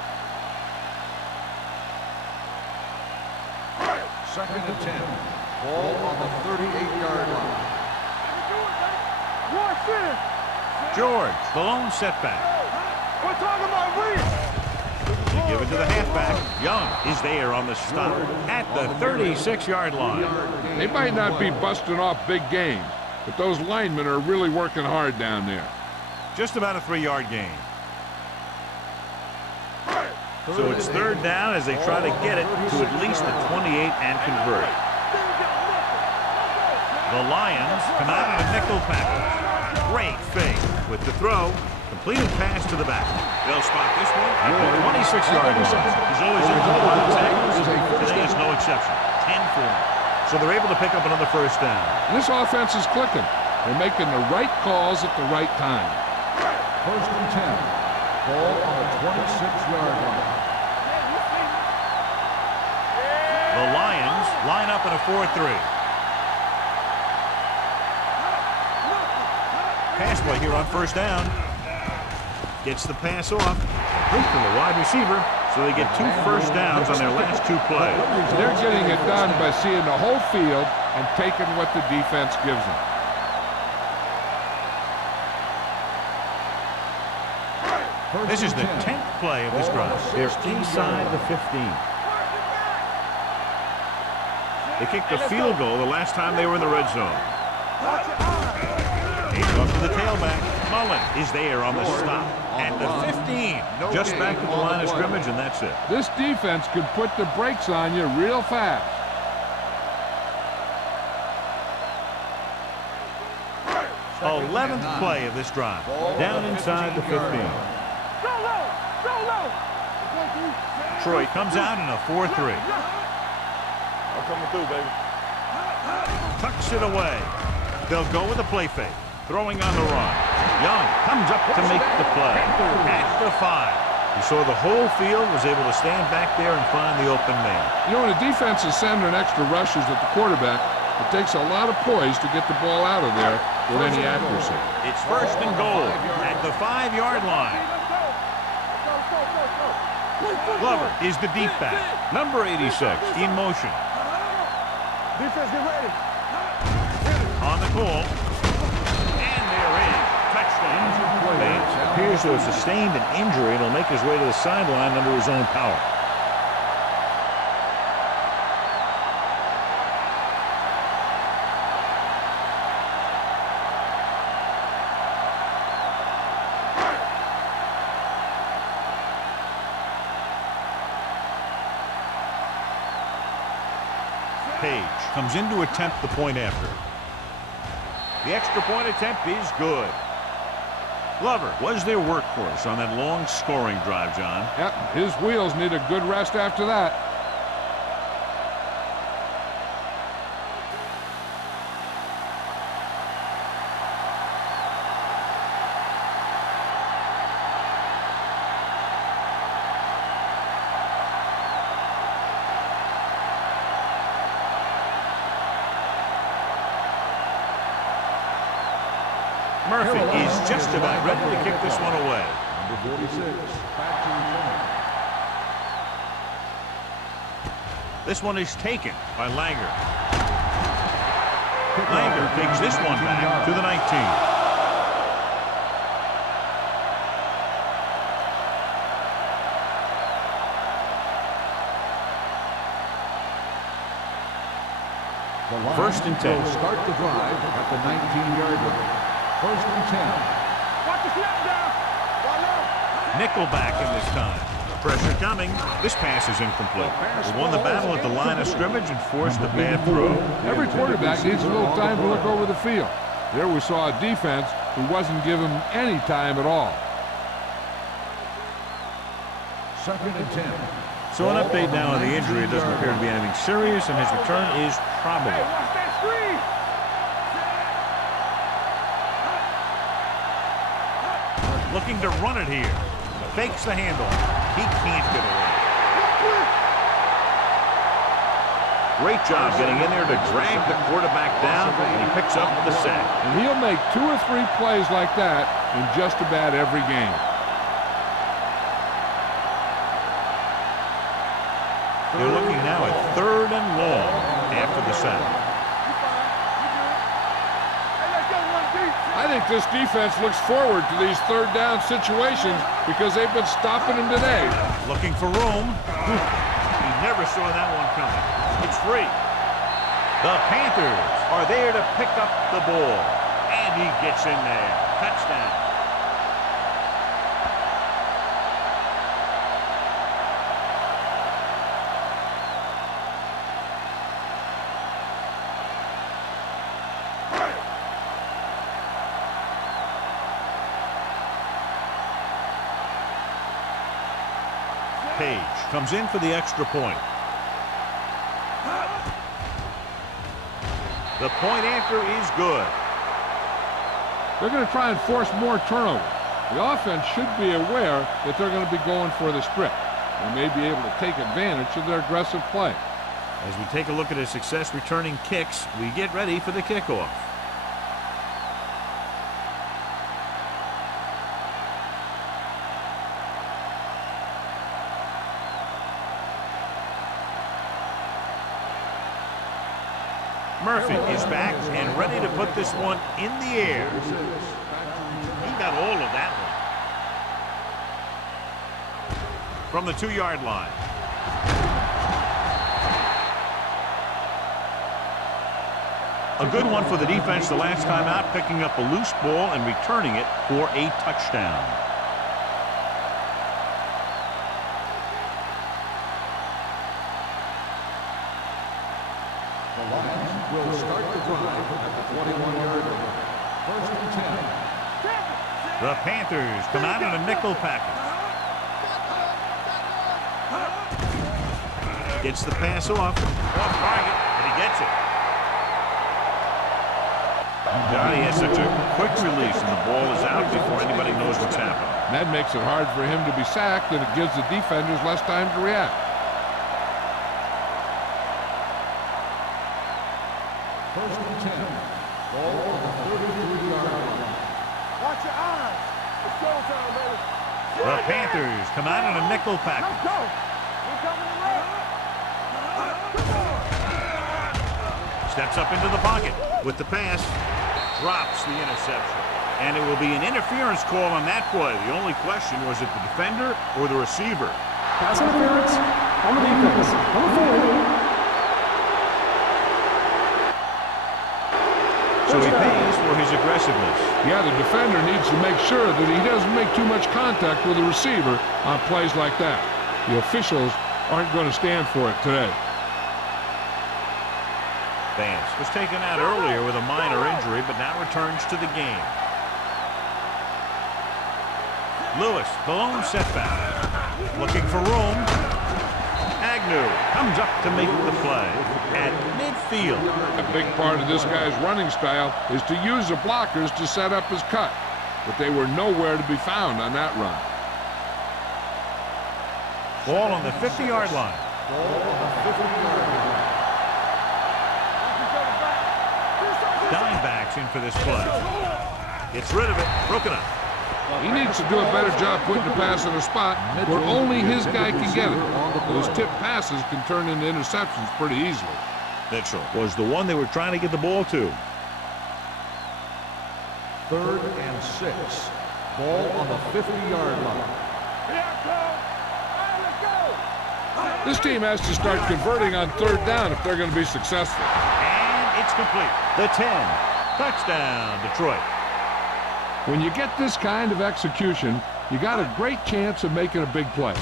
Second and 10. Ball on the 38-yard line. George, the lone setback. We're talking about Reed. They give it to the halfback. Young is there on the stop at the 36-yard line. They might not be busting off big games, but those linemen are really working hard down there. Just about a 3-yard gain. So it's third down as they try to get it to at least the 28 and convert. The Lions come out in a nickel package. Great fake with the throw. Completed pass to the back. They'll spot this one at the 26-yard line. He's always into the line of tackles. Today is no exception. 10-4. So they're able to pick up another first down. This offense is clicking. They're making the right calls at the right time. First and 10. Ball on the 26-yard line. The Lions Line up in a 4-3. Pass play here on first down. Gets the pass off. Complete to the wide receiver. So they get 2 first downs on their last 2 plays. They're getting it done by seeing the whole field and taking what the defense gives them. This is the 10th play of this drive. They're inside the 15. They kicked a field goal the last time they were in the red zone. He's off to the tailback. Mullen is there on the stop. At the 15. Just back to the line of scrimmage, and that's it. This defense could put the brakes on you real fast. 11th play of this drive. Down inside the 15. Detroit comes out in a 4-3. I'm coming through, baby. Tucks it away. They'll go with a play fake. Throwing on the run. Young comes up to make the play. At the 5. He saw the whole field, was able to stand back there and find the open man. You know, when a defense is sending extra rushers at the quarterback, it takes a lot of poise to get the ball out of there with any accuracy. It's first and goal at the 5-yard line. Glover is the deep back. Number 86 in motion. Defense, get ready. On the call. And they're in. Touchdown. Vance appears to have sustained an injury and will make his way to the sideline under his own power. Page comes in to attempt the point after. The extra point attempt is good. Glover was their workhorse on that long scoring drive, John. Yep, his wheels need a good rest after that. Murphy is just about ready to kick this one away. Number 46, back to return. This one is taken by Langer. Langer takes this one back to the 19. First and 10. Will start the drive at the 19-yard line. First and 10. Watch the snap down. Nickelback in this time. Pressure coming. This pass is incomplete. They won the battle at the line of scrimmage and forced a bad throw. Every quarterback needs a little time to look over the field. There we saw a defense who wasn't given any time at all. Second and 10. So an update now on the injury. It doesn't appear to be anything serious, and his return is probable. Hey, watch that screen. Looking to run it here. Fakes the handle. He can't get away. Great job getting in there to drag the quarterback down, and he picks up the sack. And he'll make 2 or 3 plays like that in just about every game. They're looking now at 3rd and long after the sack. I think this defense looks forward to these 3rd down situations because they've been stopping them today. Looking for room. He never saw that one coming. It's free. The Panthers are there to pick up the ball. And he gets in there. Touchdown. Page comes in for the extra point. The point after is good. They're going to try and force more turnovers. The offense should be aware that they're going to be going for the script. They may be able to take advantage of their aggressive play. As we take a look at his success returning kicks, we get ready for the kickoff. Murphy is back and ready to put this one in the air. He got all of that one. From the 2-yard line. A good one for the defense the last time out, picking up a loose ball and returning it for a touchdown. The Lions will start the drive at the 21-yard line. First and 10. The Panthers come out in a nickel package. Gets the pass off target, and he gets it. Johnny has such a quick release, and the ball is out before anybody knows what's happening. And that makes it hard for him to be sacked, and it gives the defenders less time to react. First and 10. Ball on the 33-yard line. Watch your eyes. It's showtime, baby. The Panthers come out in a nickel Let's package. go. We're coming to run. Steps up into the pocket with the pass. Drops the interception. And it will be an interference call on that play. The only question, was it the defender or the receiver? Pass interference on the defense. Number 40. So he pays for his aggressiveness. Yeah, the defender needs to make sure that he doesn't make too much contact with the receiver on plays like that. The officials aren't going to stand for it today. Vance was taken out earlier with a minor injury, but now returns to the game. Lewis, the lone setback. Looking for room. Agnew comes up to make the play at midfield. A big part of this guy's running style is to use the blockers to set up his cut, but they were nowhere to be found on that run. Ball on the 50-yard line. Ball on the 50-yard line. Dimebacks in for this play. Gets rid of it. Broken up. He needs to do a better job putting the pass in a spot where only his guy can get it. Those tip passes can turn into interceptions pretty easily. Mitchell was the one they were trying to get the ball to. 3rd and 6. Ball on the 50-yard line. This team has to start converting on 3rd down if they're going to be successful. And it's complete. The 10. Touchdown, Detroit. When you get this kind of execution, you got a great chance of making a big play.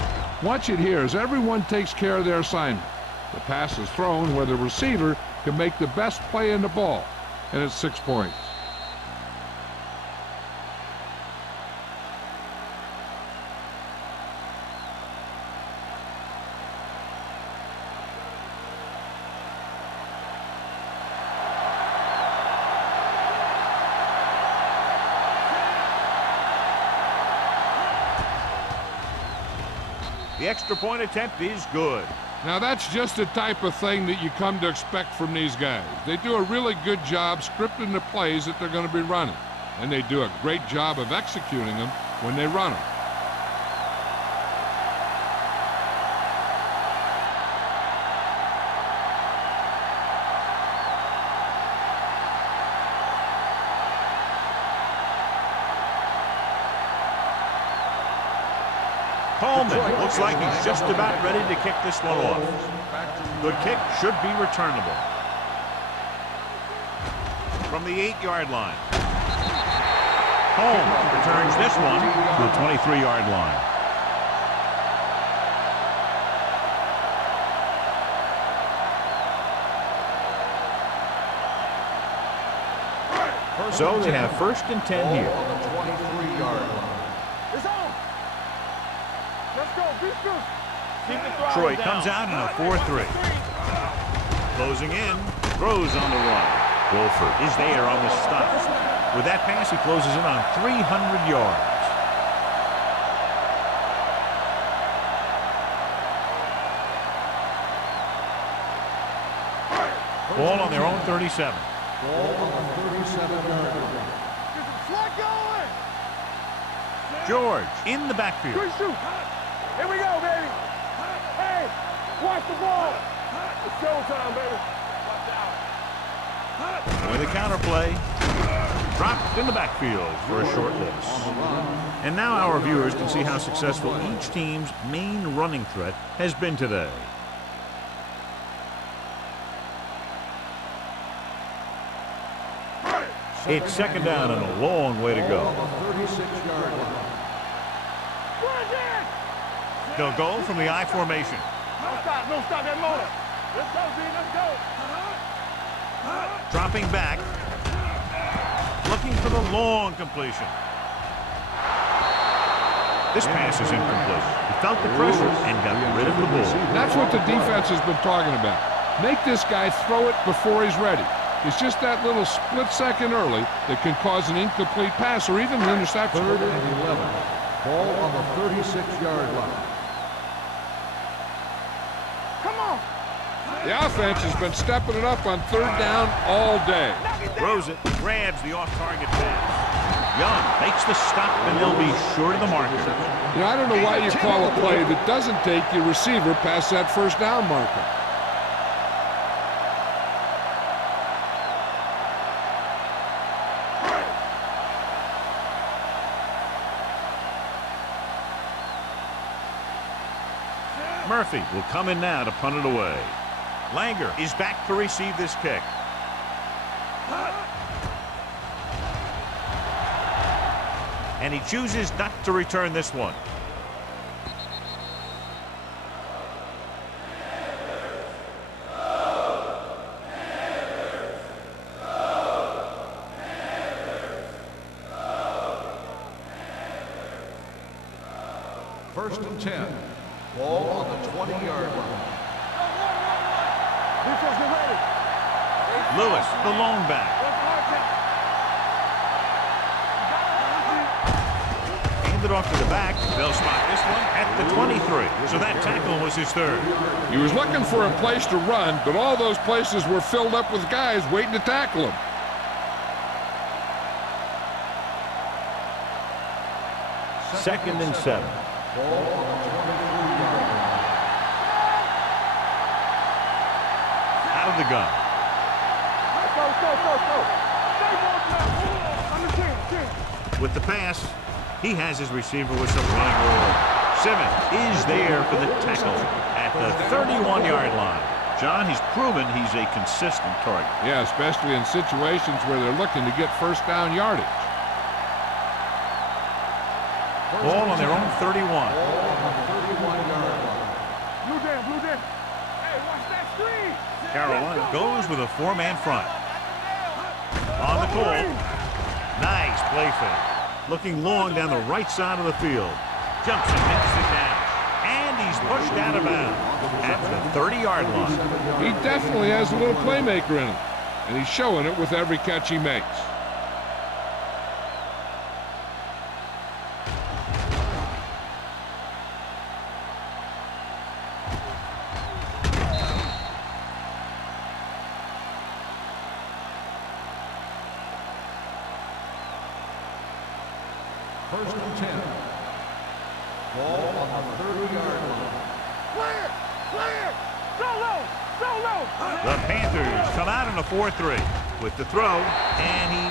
Watch it here as everyone takes care of their assignment. The pass is thrown where the receiver can make the best play in the ball, and it's 6 points. The extra point attempt is good. Now that's just the type of thing that you come to expect from these guys. They do a really good job scripting the plays that they're going to be running, and they do a great job of executing them when they run them. Coleman looks like he's just about ready to kick this one off. The kick should be returnable. From the 8-yard line. Holmes returns this one to the 23-yard line. So they have 1st and 10 here. On the 23-yard line. It's on. Let's go. Be true. Keep the throttle Troy down. comes out in a 4-3. Closing in, throws on the run. Wolford is there on the stop. With that pass, he closes in on 300 yards. Ball on their own 37. Ball on the 37-yard line. Slot going. George in the backfield. Good shoot. Here we go, baby. Hey, watch the ball. It's showtime, baby. With a counterplay. Dropped in the backfield for a short loss. And now our viewers can see how successful each team's main running threat has been today. It's second down and a long way to go. Ball on the 36-yard line. They'll go from the I formation. No stop that motor. Let's go, B, let's go. Dropping back. Looking for the long completion. This pass is incomplete. He felt the pressure and got rid of the ball. That's what the defense has been talking about. Make this guy throw it before he's ready. It's just that little split second early that can cause an incomplete pass or even an interception. 3rd and 11. Ball on the 36-yard line. Come on. The offense has been stepping it up on 3rd down all day. Throws it, grabs the off-target pass. Young makes the stop, and they'll be short of the marker. You know, I don't know why you call a play that doesn't take your receiver past that 1st down marker. Murphy will come in now to punt it away. Langer is back to receive this kick. And he chooses not to return this one. First and 10. Ball on the 20-yard line. Defense, get ready. Lewis, the lone back. Handed off to the back. They'll spot this one at the 23. So that tackle was his 3rd. He was looking for a place to run, but all those places were filled up with guys waiting to tackle him. Second and 7. Ball on the 23-yard line. Out of the gun. With the pass, he has his receiver with some running room. Simmons is there for the tackle at the 31-yard line. John, he's proven he's a consistent target. Yeah, especially in situations where they're looking to get 1st down yardage. Ball on their own 31. Ball on the 31-yard line. Blue jam. Hey, watch that screen. Carolina goes with a 4-man front. On the call. Nice play fake. Looking long down the right side of the field. Jumps and makes the catch. And he's pushed out of bounds at the 30-yard line. He definitely has a little playmaker in him, and he's showing it with every catch he makes. First and 10. Ball on the 30-yard line. Clear. Go low. The Panthers come out in a 4-3 with the throw, and he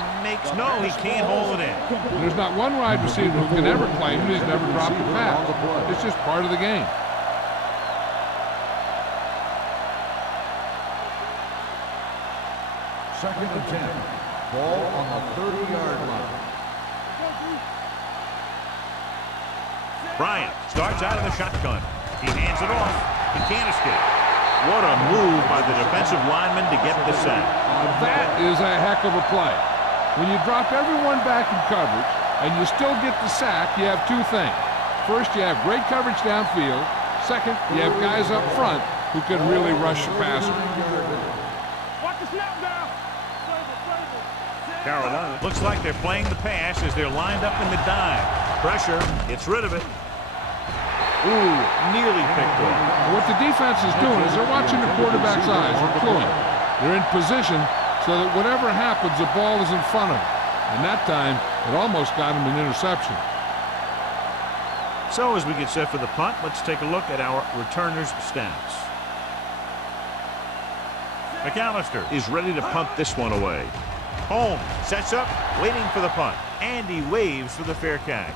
can't hold it in. There's not one wide receiver who can ever claim he's never dropped a pass. It's just part of the game. Second and 10. Ball on the 30-yard line. Bryant starts out of the shotgun. He hands it off. He can't escape. What a move by the defensive lineman to get the sack. That is a heck of a play. When you drop everyone back in coverage and you still get the sack, you have 2 things. First, you have great coverage downfield. Second, you have guys up front who can really rush the passer. Watch the snap down. Carolina looks like they're playing the pass as they're lined up in the dime. Pressure, gets rid of it. Ooh, nearly picked off. What the defense is doing is they're watching the quarterback's eyes and cluing. They're in position so that whatever happens, the ball is in front of them. And that time, it almost got him an interception. So as we get set for the punt, let's take a look at our returners' stats. McAllister is ready to punt this one away. Holmes sets up, waiting for the punt, and he waves for the fair catch.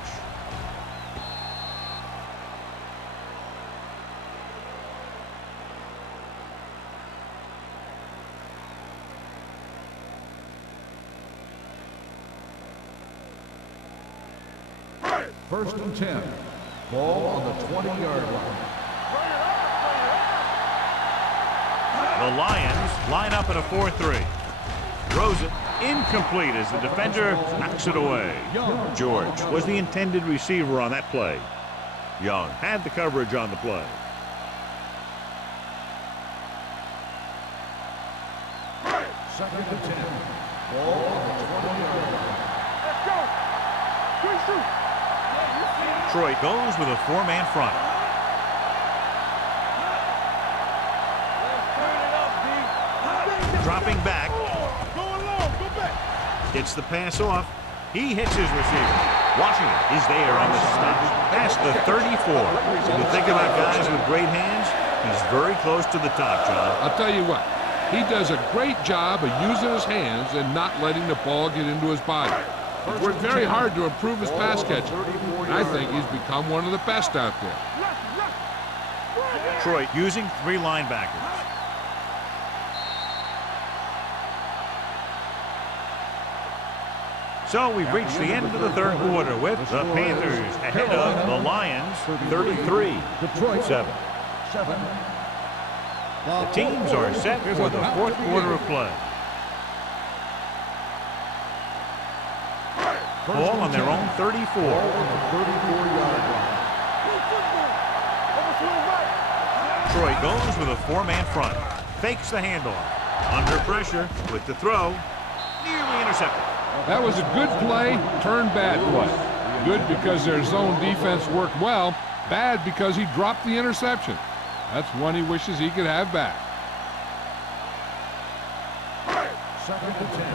First and 10. Ball on the 20-yard line. The Lions line up in a 4-3. Throws it incomplete as the defender knocks it away. George was the intended receiver on that play. Young had the coverage on the play. Second and 10. Ball on the 20-yard line. Let's go. Good shoot. Troy goes with a four-man front. Dropping back. Go along. Go back. Gets the pass off. He hits his receiver. Washington is there on the stop. Past the 34. When you think about guys with great hands, he's very close to the top, John. I'll tell you what, he does a great job of using his hands and not letting the ball get into his body. He's worked very hard to improve his pass catching. I think he's become one of the best out there. Troy using three linebackers. So we've reached the end of the third quarter with the Panthers ahead of the Lions 33-7. The teams are set for the fourth quarter of play. Ball on their own 34. On the 34-yard line. Troy goes with a four-man front. Fakes the handoff. Under pressure with the throw. Nearly intercepted. That was a good play, turned bad play. Good because their zone defense worked well. Bad because he dropped the interception. That's one he wishes he could have back. Second and 10.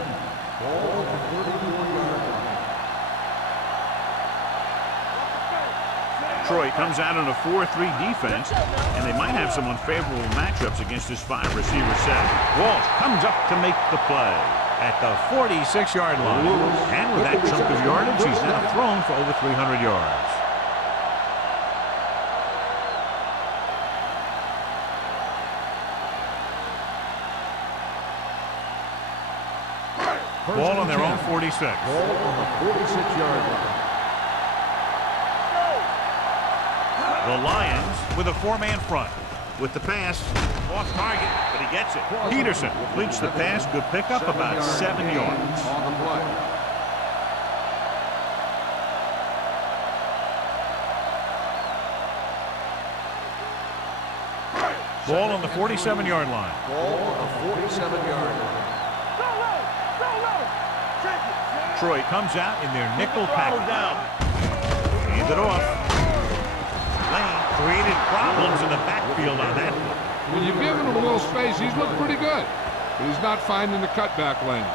Ball on the 34-yard line. Troy comes out in a 4-3 defense, and they might have some unfavorable matchups against this five-receiver set. Walsh comes up to make the play at the 46-yard line. And with that chunk of yardage, he's now thrown for over 300 yards. Ball on their own 46. Ball on the 46-yard line. The Lions with a four-man front. With the pass, off target, but he gets it. Peterson completes the pass. Good pickup, about 7 yards. On the play. Ball on the 47-yard line. Ball on the 47-yard line. Troy comes out in their nickel package. Hand it off. Lane created problems in the backfield on that one. When you've given him a little space, he's looked pretty good. But he's not finding the cutback lane.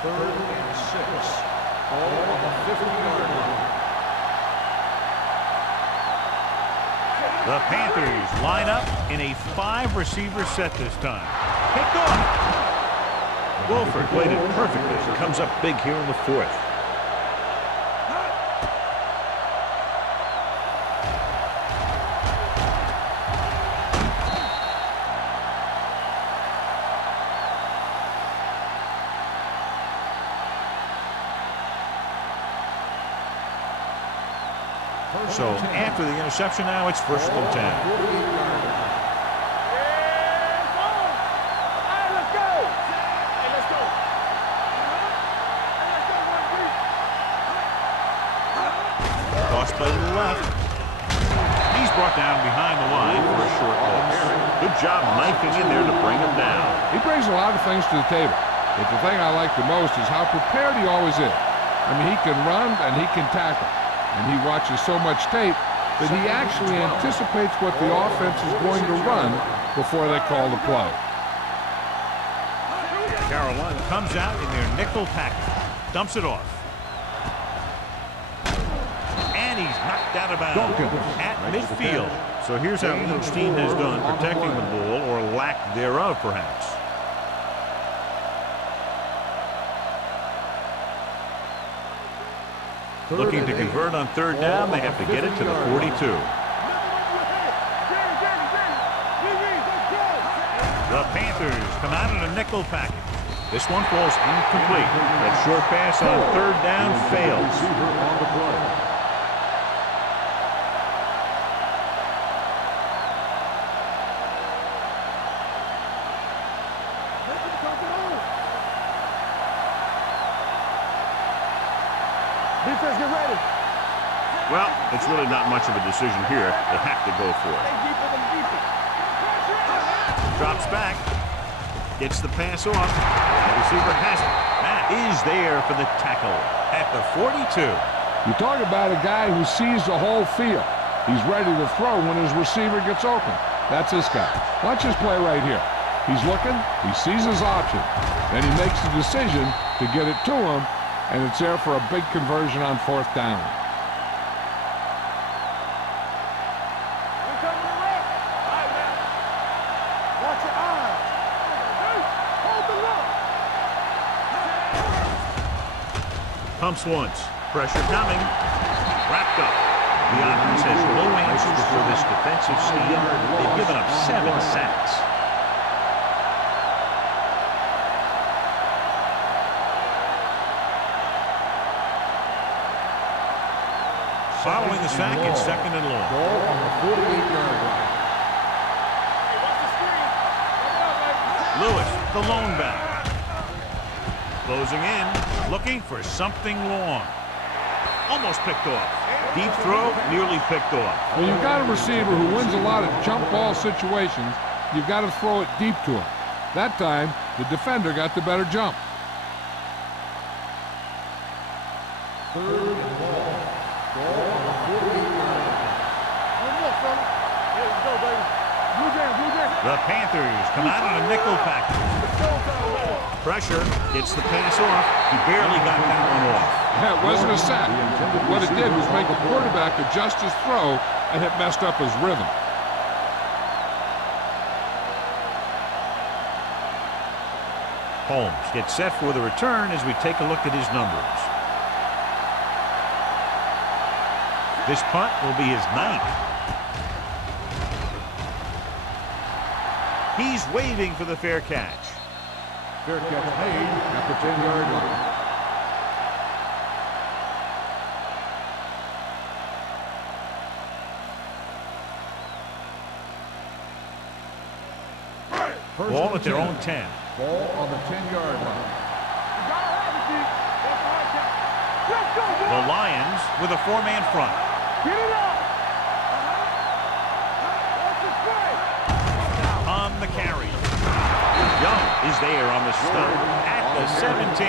Third and 6. Ball on the 50-yard line. The Panthers line up in a five-receiver set this time. Picked off. Wolford played it perfectly. Comes up big here in the fourth. So after the interception now, it's first and 10. Play to the left. He's brought down behind the line for a short loss. Good job knifing in there to bring him down. He brings a lot of things to the table. But the thing I like the most is how prepared he always is. I mean, he can run and he can tackle. And he watches so much tape, that he actually anticipates what the offense is going to run before they call the play. Carolina comes out in their nickel package, dumps it off. And he's knocked out of bounds at midfield. So here's how each team has done protecting the ball, or lack thereof, perhaps. Looking to convert on third down, they have to get it to the 42. The Panthers come out in a nickel package. This one falls incomplete. That short pass on third down fails. Defense, get ready. Well, it's really not much of a decision here. They have to go for it. Drops back. Gets the pass off. The receiver has it. That is there for the tackle at the 42. You talk about a guy who sees the whole field. He's ready to throw when his receiver gets open. That's this guy. Watch his play right here. He's looking. He sees his option. Then he makes the decision to get it to him, and it's there for a big conversion on fourth down. Pumps once. Pressure coming. Wrapped up. The offense has no answers for this defensive scheme. They've given up 7 sacks. Following the sack, it's second and long. Ball on the 48-yard line. Lewis, the lone back. Closing in, looking for something long. Almost picked off. Deep throw, nearly picked off. When you've got a receiver who wins a lot of jump ball situations, you've got to throw it deep to him. That time, the defender got the better jump. Third and ball. Ball on the 48-yard line. Here we go, baby. Blue jam. The Panthers come out on a nickel package. Pressure, gets the pass off. He barely got that one off. Yeah, it wasn't a sack. What it did was make the quarterback adjust his throw, and it messed up his rhythm. Holmes gets set for the return as we take a look at his numbers. This punt will be his 9th. He's waving for the fair catch. Fair catch made at the 10-yard line. Ball at their own 10. Ball on the 10-yard line. The Lions with a 4-man front. Get it up. On the carry. Young is there on the stop at the 17.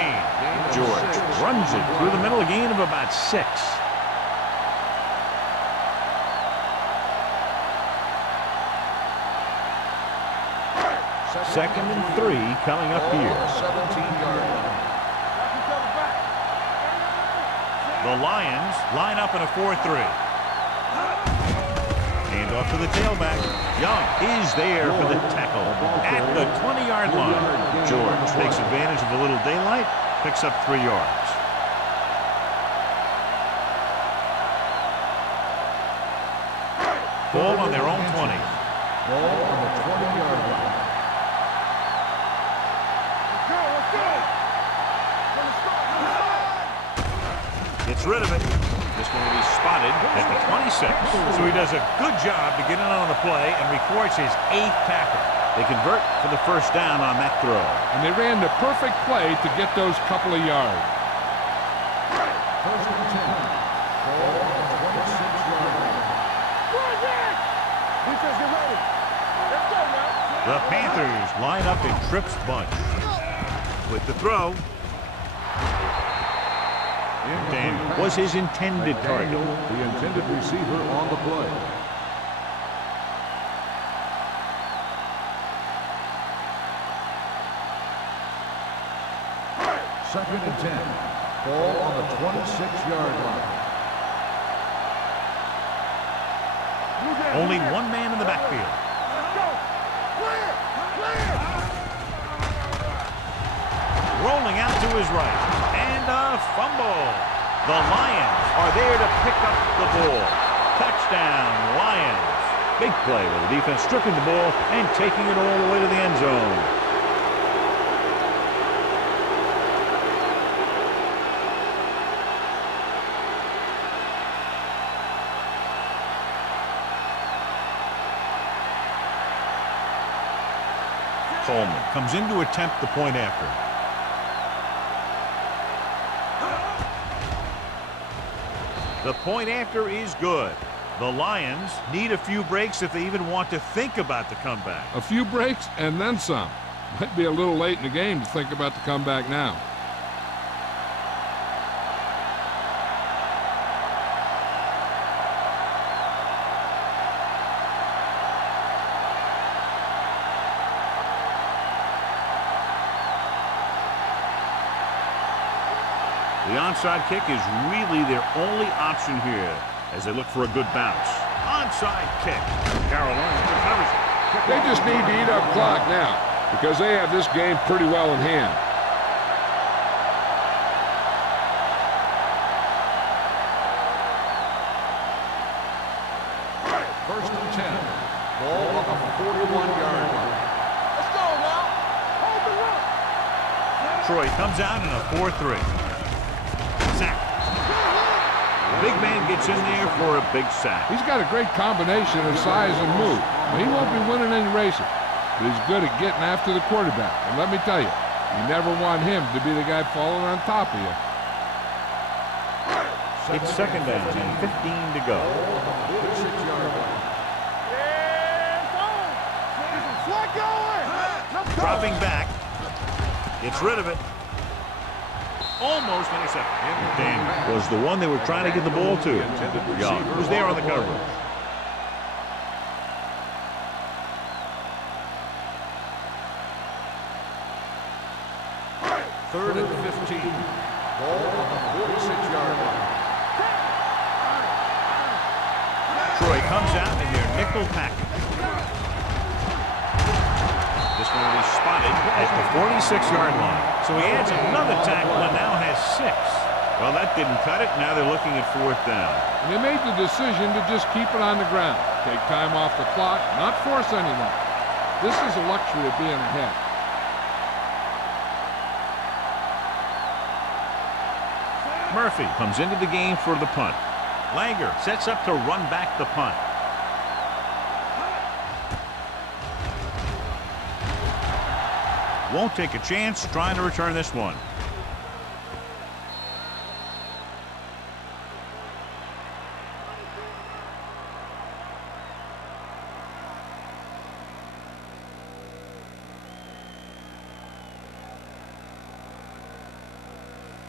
George runs it through the middle, a gain of about 6. Second and 3 coming up here. 17-yard line. The Lions line up in a 4-3. Hand off to the tailback. Young is there for the tackle at the 20-yard line. George takes advantage of a little daylight, picks up 3 yards. Ball on their own 20. Ball on the 20-yard line. Gets rid of it. This one will be spotted at the 26. So he does a good job to get in on the play and records his 8th tackle. They convert for the first down on that throw. And they ran the perfect play to get those couple of yards. First and 10. Ball on the 26-yard line. Defense, get ready. Let's go now. The Panthers line up in Tripp's bunch. With the throw. Daniel was his intended target. Daniel, the intended receiver on the play. Second and 10. Ball on the 26-yard line. Only one man in the backfield. Rolling out to his right. And a fumble. The Lions are there to pick up the ball. Touchdown, Lions. Big play with the defense stripping the ball and taking it all the way to the end zone. Coleman comes in to attempt the point after. The point after is good. The Lions need a few breaks if they even want to think about the comeback. A few breaks and then some. Might be a little late in the game to think about the comeback now. The onside kick is really their only option here as they look for a good bounce. Onside kick. Carolina recovers it. They just need to eat up clock now because they have this game pretty well in hand. First and 10. Ball on the 41-yard line. Let's go now. Hold the run. Troy comes out in a 4-3. Sack. Big man gets in there for a big sack. He's got a great combination of size and move. He won't be winning any races, but he's good at getting after the quarterback. And let me tell you, you never want him to be the guy falling on top of you. It's second down and 15 to go. 46-yard line. Dropping back. Gets rid of it. Almost intercepted. Dan was the one they were trying to get the ball to. Young was there on the coverage. Third and 15. Ball on the 46-yard line. Troy comes out in their nickel package. This one will be spotted at the 46-yard line. So he adds another tackle and now has 6. Well, that didn't cut it. Now they're looking at 4th down. And they made the decision to just keep it on the ground. Take time off the clock, not force anything. This is a luxury of being ahead. Murphy comes into the game for the punt. Langer sets up to run back the punt. Won't take a chance trying to return this one.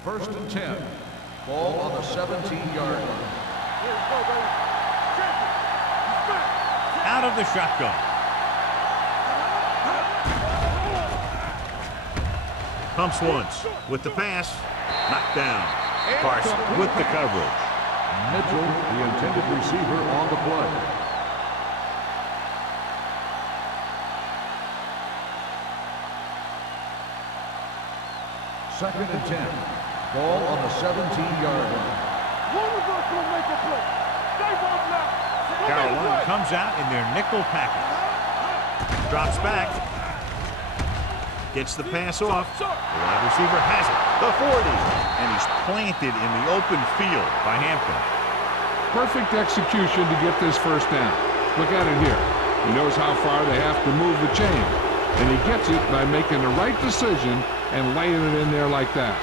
First and 10. Ball on the 17-yard line. Out of the shotgun. Pumps once with the pass. Knocked down. Carson with the coverage. Mitchell, the intended receiver, on the play. Second and 10. Ball on the 17-yard line. One of us will make a play. Stay on now. Carolina comes out in their nickel package. Drops back. Gets the pass off. The wide receiver has it. The 40. And he's planted in the open field by Hampton. Perfect execution to get this first down. Look at it here. He knows how far they have to move the chain. And he gets it by making the right decision and laying it in there like that.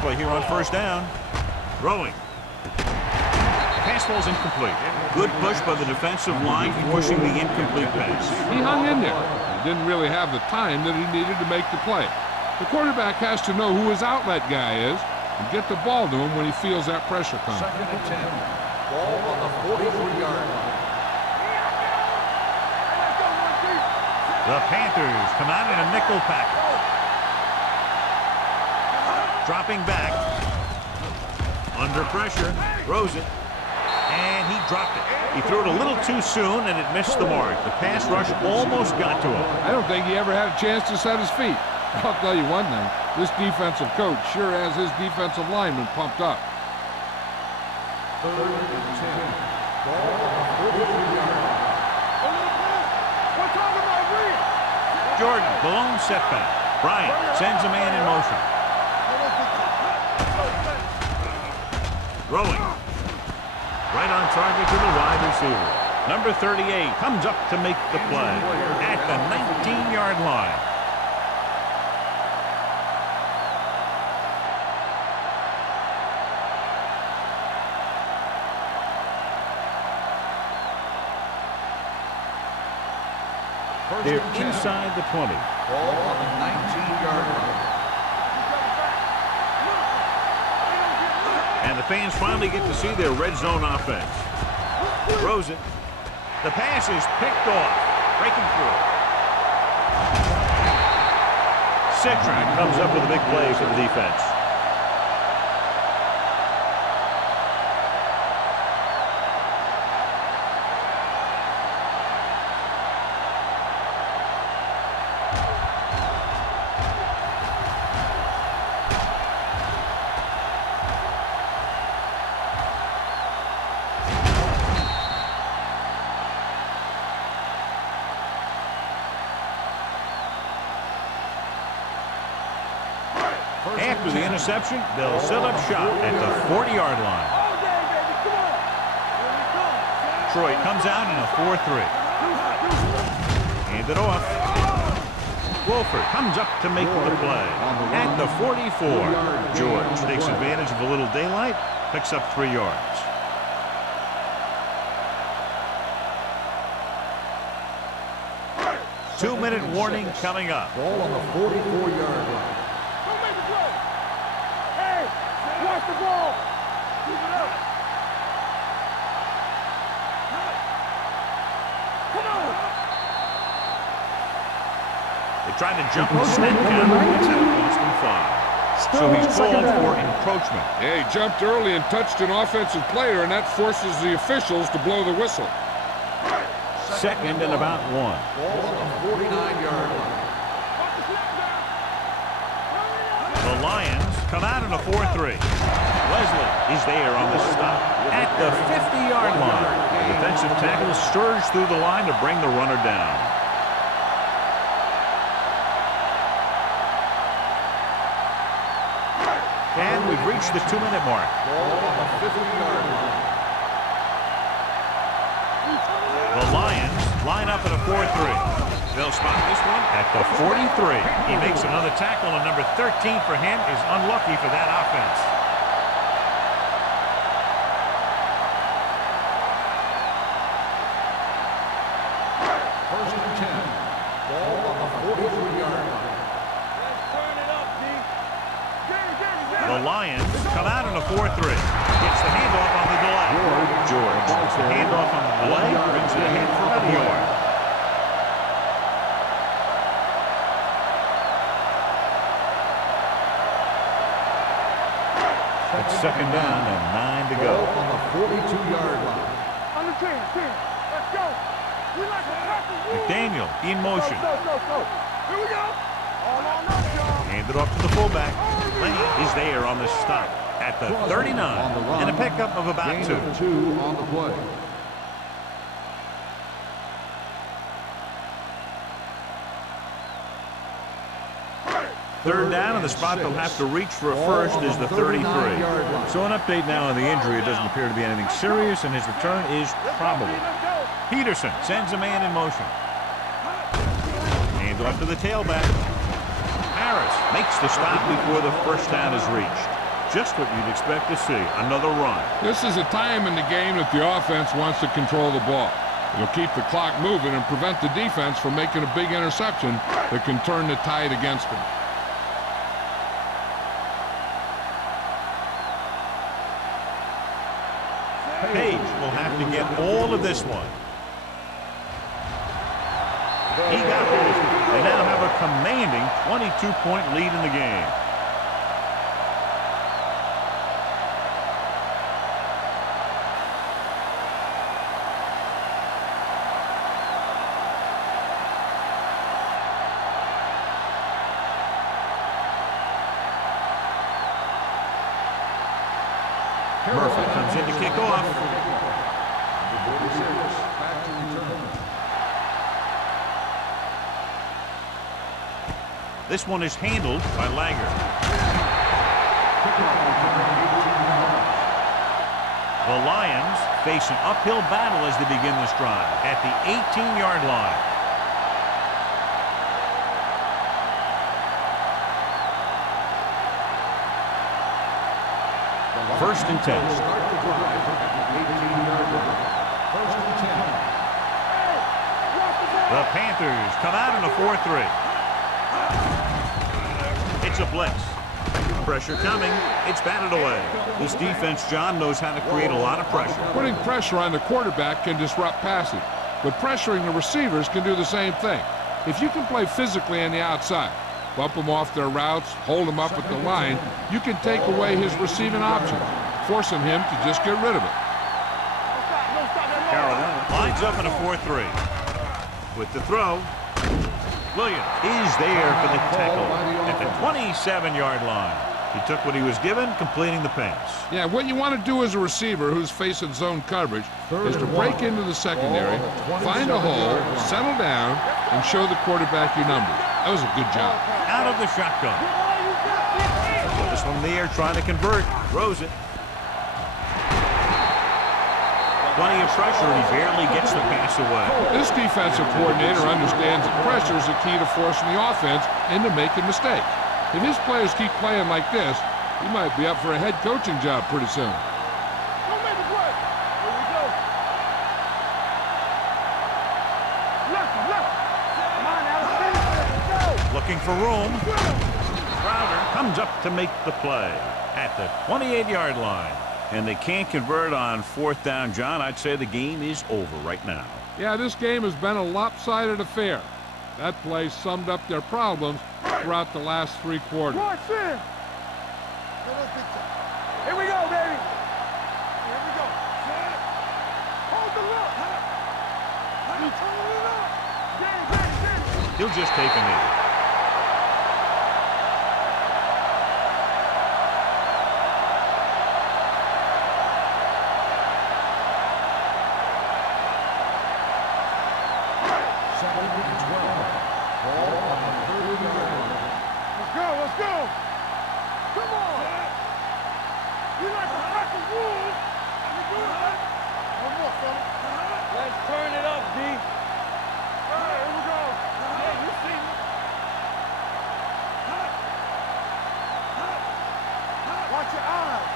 play here on first down. Throwing. Pass ball's incomplete. Good push by the defensive line, forcing the incomplete pass. He hung in there. He didn't really have the time that he needed to make the play. The quarterback has to know who his outlet guy is and get the ball to him when he feels that pressure coming. 2nd and 10. Ball on the 43-yard line. The Panthers come out in a nickel package. Dropping back. Under pressure. Throws it. And he dropped it. He threw it a little too soon, and it missed the mark. The pass rush almost got to him. I don't think he ever had a chance to set his feet. I'll tell you one thing. This defensive coach sure has his defensive linemen pumped up. 3rd and 10. Ball on the 43-yard line. Jordan, the lone setback. Bryant sends a man in motion. Throwing. Right on target to the wide receiver. Number 38 comes up to make the play at the 19-yard line. They're inside the 20. Ball on the 19-yard line. And the fans finally get to see their red zone offense. Throws it. The pass is picked off. Breaking through. Citron comes up with a big play for the defense. After the interception, they'll set up shop at the 40-yard line. Detroit comes out in a 4-3. Hand it off. Wolford comes up to make the play at the 44. George takes advantage of a little daylight, picks up 3 yards. Two-minute warning coming up. Ball on the 44-yard line. Watch the ball. Keep it up. Come on. They tried to jump the snap count, and that cost him 5. So he's called for encroachment. Yeah, he jumped early and touched an offensive player, and that forces the officials to blow the whistle. 2nd and about 1. Ball on the 49-yard line. The Lions come out in a 4-3. Wesley is there on the stop at the 50-yard line. The defensive tackle surged through the line to bring the runner down. And we've reached the 2-minute mark. Ball on the 50-yard line. The Lions line up in a 4-3. They'll spot this one at the 43. He makes another tackle, and number 13 for him is unlucky for that offense. First and 10. Ball on the 43-yard line. Turn it up, D. The Lions come out in a 4-3. Gets the handoff on the delay. George gets the handoff on the delay, brings it ahead for about a yard. It's 2nd down and 9 to go. On the 42-yard line. On the 10. Let's go. We like a practice rule. McDaniel in motion. Go. Here we go. All on us, y'all. Handed off to the fullback. Lane is there on the stop at the 39. On the run. And a pickup of about Gain 2. of 2 on the play. Third down, and the spot they'll have to reach for a first is the 33. So an update now on the injury. It doesn't appear to be anything serious, and his return is probable. Peterson sends a man in motion. Hand off to the tailback. Harris makes the stop before the first down is reached. Just what you'd expect to see. Another run. This is a time in the game that the offense wants to control the ball. It'll keep the clock moving and prevent the defense from making a big interception that can turn the tide against them. Page will have to get all of this one. He got hold. They now have a commanding 22-point lead in the game. Murphy comes in to kick off. This one is handled by Langer. The Lions face an uphill battle as they begin this drive at the 18-yard line. First and 10. Start the drive at the 18-yard line. First and 10. The Panthers come out in a 4-3. It's a blitz. Pressure coming. It's batted away. This defense, John, knows how to create a lot of pressure. Putting pressure on the quarterback can disrupt passing, but pressuring the receivers can do the same thing. If you can play physically on the outside, bump them off their routes, hold them up at the line, you can take away his receiving options, forcing him to just get rid of it. Carolina lines up in a 4-3. With the throw, Williams is there for the tackle at the 27-yard line. He took what he was given, completing the pass. Yeah, what you want to do as a receiver who's facing zone coverage is to break into the secondary, find a hole, settle down, and show the quarterback your number. That was a good job. Out of the shotgun. This one there trying to convert. Throws it. Plenty of pressure, and he barely gets the pass away. This defensive coordinator understands that pressure is the key to forcing the offense into making mistakes. If his players keep playing like this, he might be up for a head coaching job pretty soon. Don't make the play. Here we go. Left. Come on, Allison. Let's go. Looking for room. Crowder comes up to make the play at the 28-yard line. And they can't convert on fourth down, John. I'd say the game is over right now. Yeah, this game has been a lopsided affair. That play summed up their problems throughout the last 3 quarters. Watch in. Here we go, baby. Here we go. Hold the look. He'll just take a knee. Let's go. Come on. You like to crack the wood. One more, fella. Let's turn it up, D. All right, here we go. Yeah, you see me. Watch your eyes.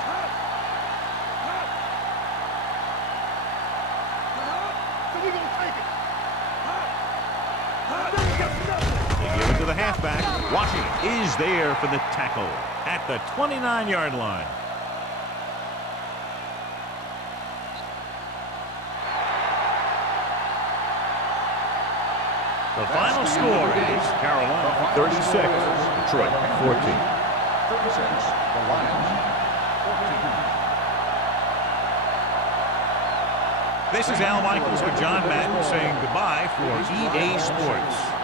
So we gonna take it. They give it to the halfback. Washington is there for the tackle at the 29-yard line. The final score is Carolina 36, Detroit 14. 36, the Lions, 14. This is Al Michaels with John Madden saying goodbye for EA Sports.